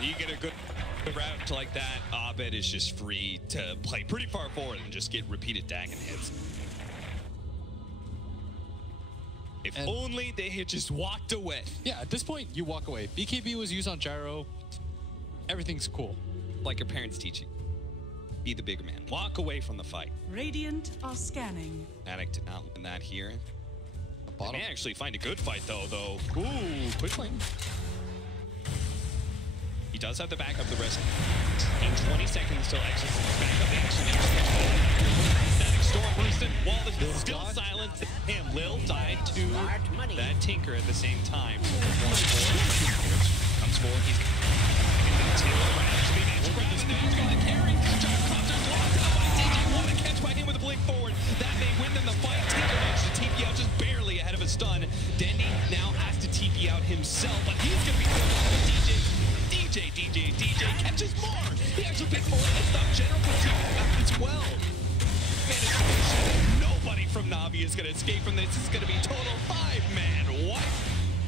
You get a good route like that, Abed is just free to play pretty far forward and just get repeated Dagon hits. If only they had just walked away. Yeah, at this point, you walk away. BKB was used on Gyro. Everything's cool. Like your parents teach you. Be the bigger man. Walk away from the fight. Radiant are scanning. Fnatic did not win that here. They may actually find a good fight though. Ooh, quick lane. He does have the backup the rest. In 20 seconds till exits backup action. Static storm bursting. Wall is still silent. Damn, Lil died to that Tinker at the same time. Comes forward. He's catch by him with a blink forward. That may win them the fight. Tinker managed to TP out just barely ahead of a stun. Dendy now has to TP out himself, but he's going to be killed by DJ catches more. He actually picked forward and stopped General from TP out as well. Man, nobody from NaVi is going to escape from this. It's going to be total 5-man. What?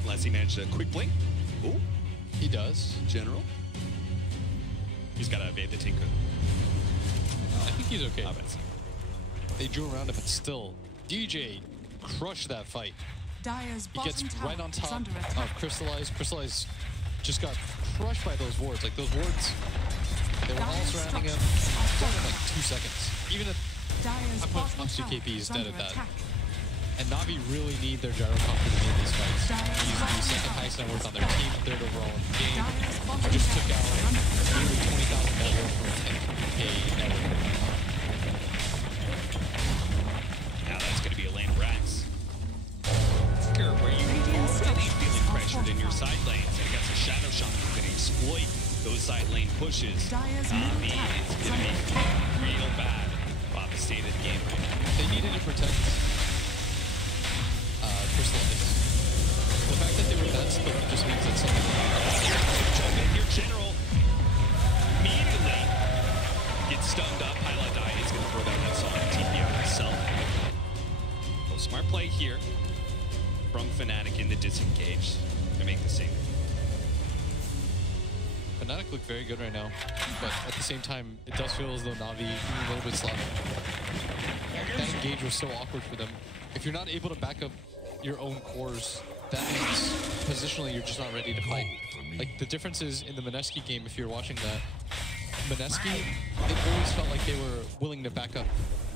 Unless he managed a quick blink. Ooh. He does. General. He's got to evade the Tinker. I think he's okay. They drew around him, but still, DJ crushed that fight. Dire's He gets bottom right on tower is top under of attack. Crystallize. Crystallize just got crushed by those wards. Like, those wards, they were all surrounding him. Done in like 2 seconds. Even if Dire's I put bottom up to tower KP is dead under at that. attack. And NaVi really need their gyrocopter to win these fights. He's the second highest net worth on their team, third overall in the game. Just took out nearly 20,000 net worth from a 10K net worth. Now that's going to be a lane Rax. Where you already feeling pressured in your side lanes and against a shadow shaman who's going to exploit those side lane pushes. NaVi is going to be real bad about the state of the game right now. They needed to protect Crystallize. The fact that they were that split just means that something. Jump in here, General. Immediately gets stunned up. Highlight die is going to throw down that song and TP out himself. Oh, smart play here from Fnatic in the disengage to make the save. Fnatic look very good right now, but at the same time, it does feel as though NaVi a little bit sloppy. That engage was so awkward for them. If you're not able to back up your own cores, that means positionally you're just not ready to fight. Like, the difference is in the Mineski game, if you're watching that, Mineski, it always felt like they were willing to back up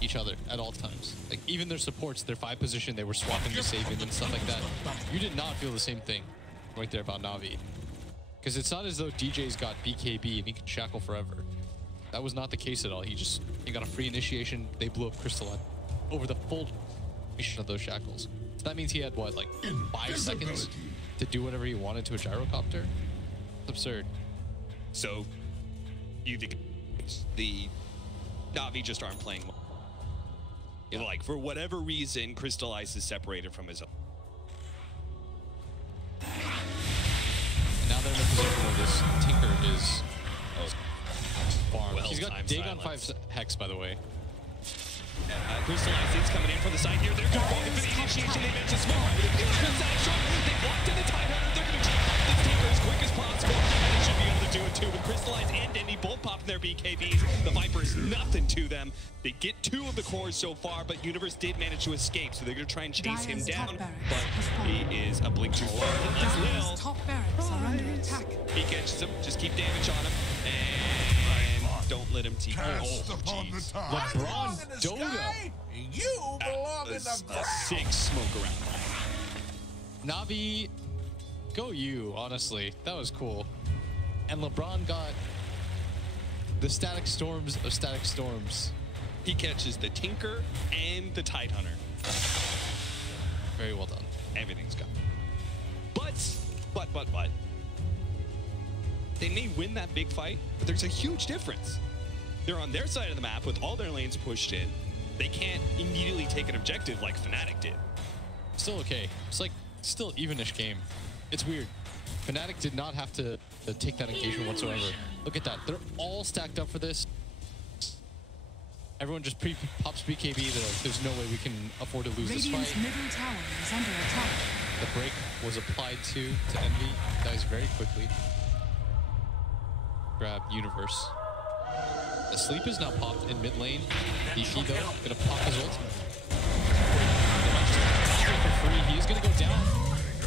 each other at all times. Like, even their supports, their 5 position, they were swapping the saving and stuff like that. You did not feel the same thing right there about NaVi. Because it's not as though DJ's got BKB and he can shackle forever. That was not the case at all. He got a free initiation, they blew up Crystalline over the full of those shackles. So that means he had, what, like 5 seconds to do whatever he wanted to a gyrocopter? It's absurd. So, you think the NaVi just aren't playing well? Yeah. Like, for whatever reason, Crystallize is separated from his own. He's got Dig on 5 Hex, by the way. Crystallize is coming in from the side here. They're going to go for the initiation. They mentioned smoke. They blocked in the Tide Hunter. They're going to jump off this Tinker as quick as possible. And they should be able to do it too. With Crystallize and Denny both popping their BKBs, the Viper is nothing to them. They get 2 of the cores so far, but Universe did manage to escape, so they're going to try and chase him down. But he is a blink too far. Dire's top barracks are under attack. He catches him. Just keep damage on him. And don't let him TP. LeBron Dota. You belong in the a sick smoke around. NaVi, go you, honestly. That was cool. And LeBron got the static storms of static storms. He catches the Tinker and the Tide Hunter. Very well done. Everything's gone. But. They may win that big fight, but there's a huge difference. They're on their side of the map with all their lanes pushed in. They can't immediately take an objective like Fnatic did. Still okay. It's like still evenish game. It's weird. Fnatic did not have to take that engagement whatsoever. Look at that. They're all stacked up for this. Everyone just pops BKB. They're like, there's no way we can afford to lose this fight. Middle tower is under attack. The break was applied to NaVi. Dies very quickly. Grab Universe. The sleep is now popped in mid lane. DP though, gonna pop his ult. For free, he is gonna go down.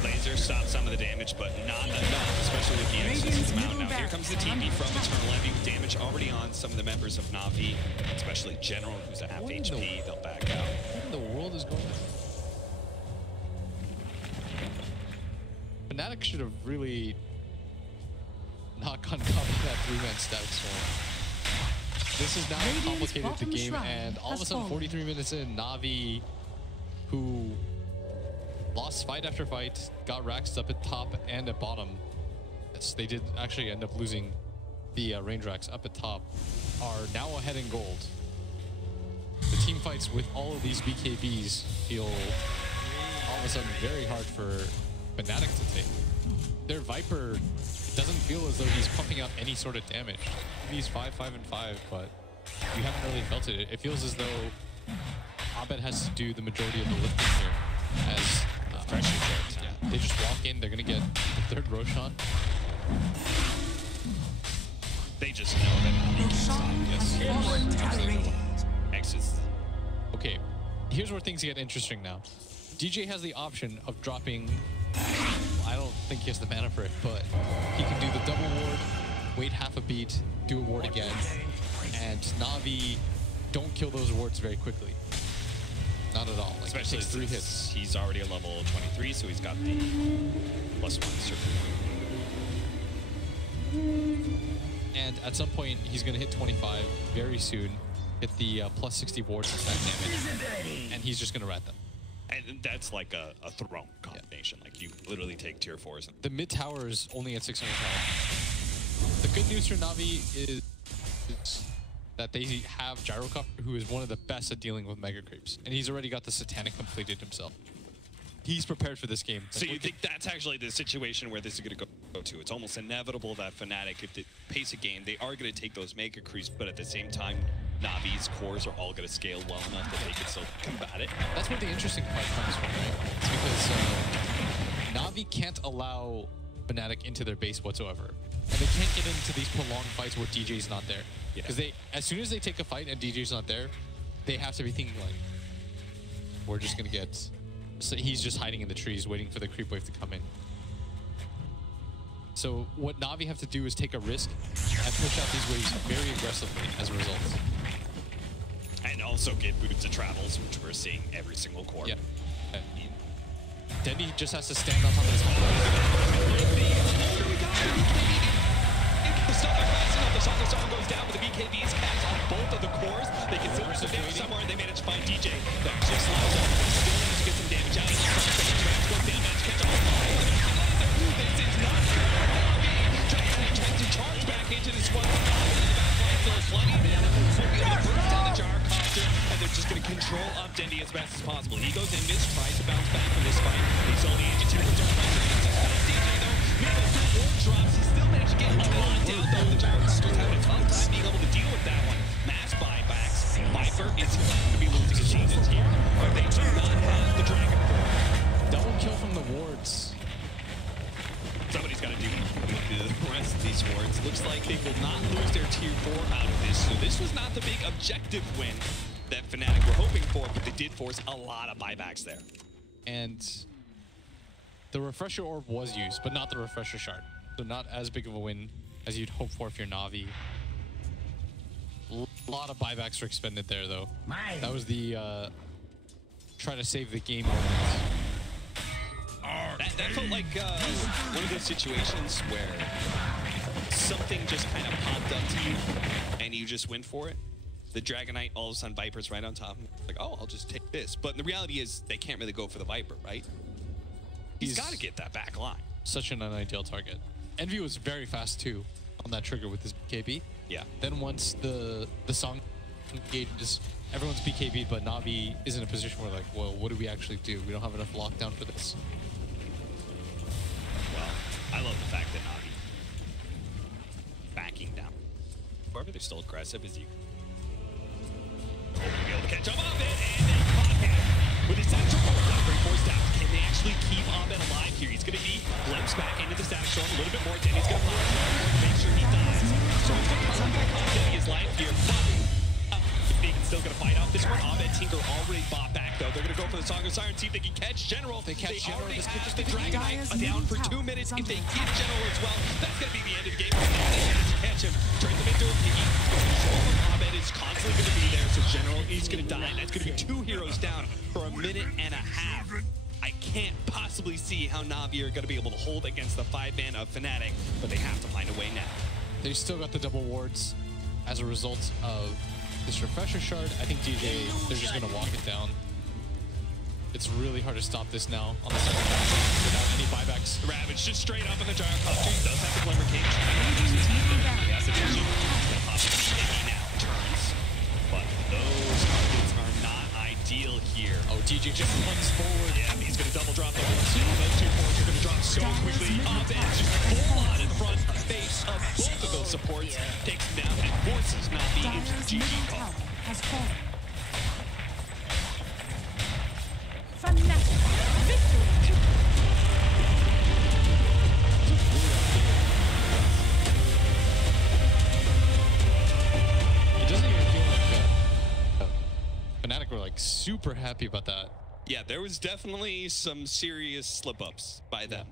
Laser stops some of the damage, but not enough, especially with the Exodus Mount. Now here comes the TP from Eternal Envy with damage already on some of the members of NaVi, especially General, who's at half HP. They'll back out. What in the world is going on? Fnatic should have really not gone top of that 3-man static storm. This has now complicated the game, and all of a sudden, 43 minutes in, NaVi, who lost fight after fight, got racks up at top and at bottom. Yes, they did actually end up losing the range racks up at top, are now ahead in gold. The team fights with all of these BKBs feel all of a sudden very hard for Fnatic to take. Their Viper doesn't feel as though he's pumping out any sort of damage. He's 5, 5, and 5, but you haven't really felt it. It feels as though Abed has to do the majority of the lifting here. As they just walk in, they're gonna get the 3rd Roshan. They just know that. Exits. Okay, here's where things get interesting now. DJ has the option of dropping. I don't think he has the mana for it, but he can do the double ward, wait half a beat, do a ward again, and NaVi don't kill those wards very quickly. Not at all. Like, especially it takes 3 hits. He's already a level 23, so he's got the +1 circle. And at some point, he's going to hit 25 very soon, hit the +60 ward attack damage, and he's just going to rat them. And that's like a throne combination. Yeah. Like, you literally take tier 4s. The mid tower is only at 600 health. The good news for NaVi is that they have Gyrocopter, who is one of the best at dealing with mega creeps. And he's already got the Satanic completed himself. He's prepared for this game. So you think that's actually the situation where this is going to go to? It's almost inevitable that Fnatic, if they pace a game, they are going to take those mega creeps, but at the same time, NaVi's cores are all going to scale well enough that they can still combat it. That's where the interesting part comes from, right? It's because NaVi can't allow Fnatic into their base whatsoever. And they can't get into these prolonged fights where DJ's not there. Because as soon as they take a fight and DJ's not there, they have to be thinking like, we're just going to get... So he's just hiding in the trees, waiting for the creep wave to come in. So what NaVi have to do is take a risk and push out these waves very aggressively as a result. And also get boots of travels, which we're seeing every single core. Yeah. Denny just has to stand on top of this one. The Shadow Song goes down, but the BKBs catch on both of the cores. They can still some damage somewhere, and they manage to find DJ. That just slides up. Still manage to get some damage out of it. Goes down, manage to catch all this is not trying to charge back into this one. There's plenty. They're going to burst down the Gyrocopter, and they're just going to control up Dendy as best as possible. He goes in, tries to bounce back from this fight. He's only injured to the DJ, though. Meanwhile, 2 ward drops. He still managed to get a lot down, though. The Gyrocopter's having a tough time being able to deal with that one. they will not lose their tier 4 out of this. So this was not the big objective win that Fnatic were hoping for, but they did force a lot of buybacks there. And the refresher orb was used, but not the refresher shard. So not as big of a win as you'd hope for if you're Na'Vi. A lot of buybacks were expended there, though. That was the try to save the game moment. That felt like one of those situations where something just kind of popped up to you and you just went for it. The Dragonite, all of a sudden Viper's right on top. Like, oh, I'll just take this. But the reality is they can't really go for the Viper, right? He's got to get that back line. Such an unideal target. Envy was very fast too on that trigger with his BKB. Yeah. Then once the song engages, everyone's BKB, but Na'Vi is in a position where like, well, what do we actually do? We don't have enough lockdown for this. Well, I love the fact that Na'Vi backing down. However, they're still aggressive as you hoping to be able to catch up on it, and they caught him with his central bring force down. Can they actually keep Abed alive here? He's going to be glimpsed back into the static storm a little bit more. Denny's going to make sure he dies. So he's going to cost Denny his life here. But still going to fight off this one. Abed Tinker already bought back, though. They're going to go for the Song of Siren, see if they can catch General. They catch General. Already have the Dragonite down for 2 minutes. If they get General as well, that's going to be the end of the game. They catch him, turn them into a piggy. Control from Abed is constantly going to be there, so General is going to die. And that's going to be 2 heroes down for a minute and a half. I can't possibly see how Na'Vi are going to be able to hold against the 5-man of Fnatic, but they have to find a way now. They still got the double wards as a result of this refresher shard. I think DJ, they're just going to walk it down. It's really hard to stop this now on the second half without any buybacks. Ravage just straight up in the Gyro Costume. Does have the Glimmer Cage. Yes, it's going to pop it now. Turns. But those targets are not ideal here. Oh, DJ just runs forward. Yeah, he's going to double drop the horse. Those 2 forwards are going to drop so quickly. Abed just full on in front face of both of those supports. Takes him down and forces Na'Vi into the GG call. Fnatic victory. It doesn't even feel like Fnatic were like super happy about that. Yeah, there was definitely some serious slip-ups by them.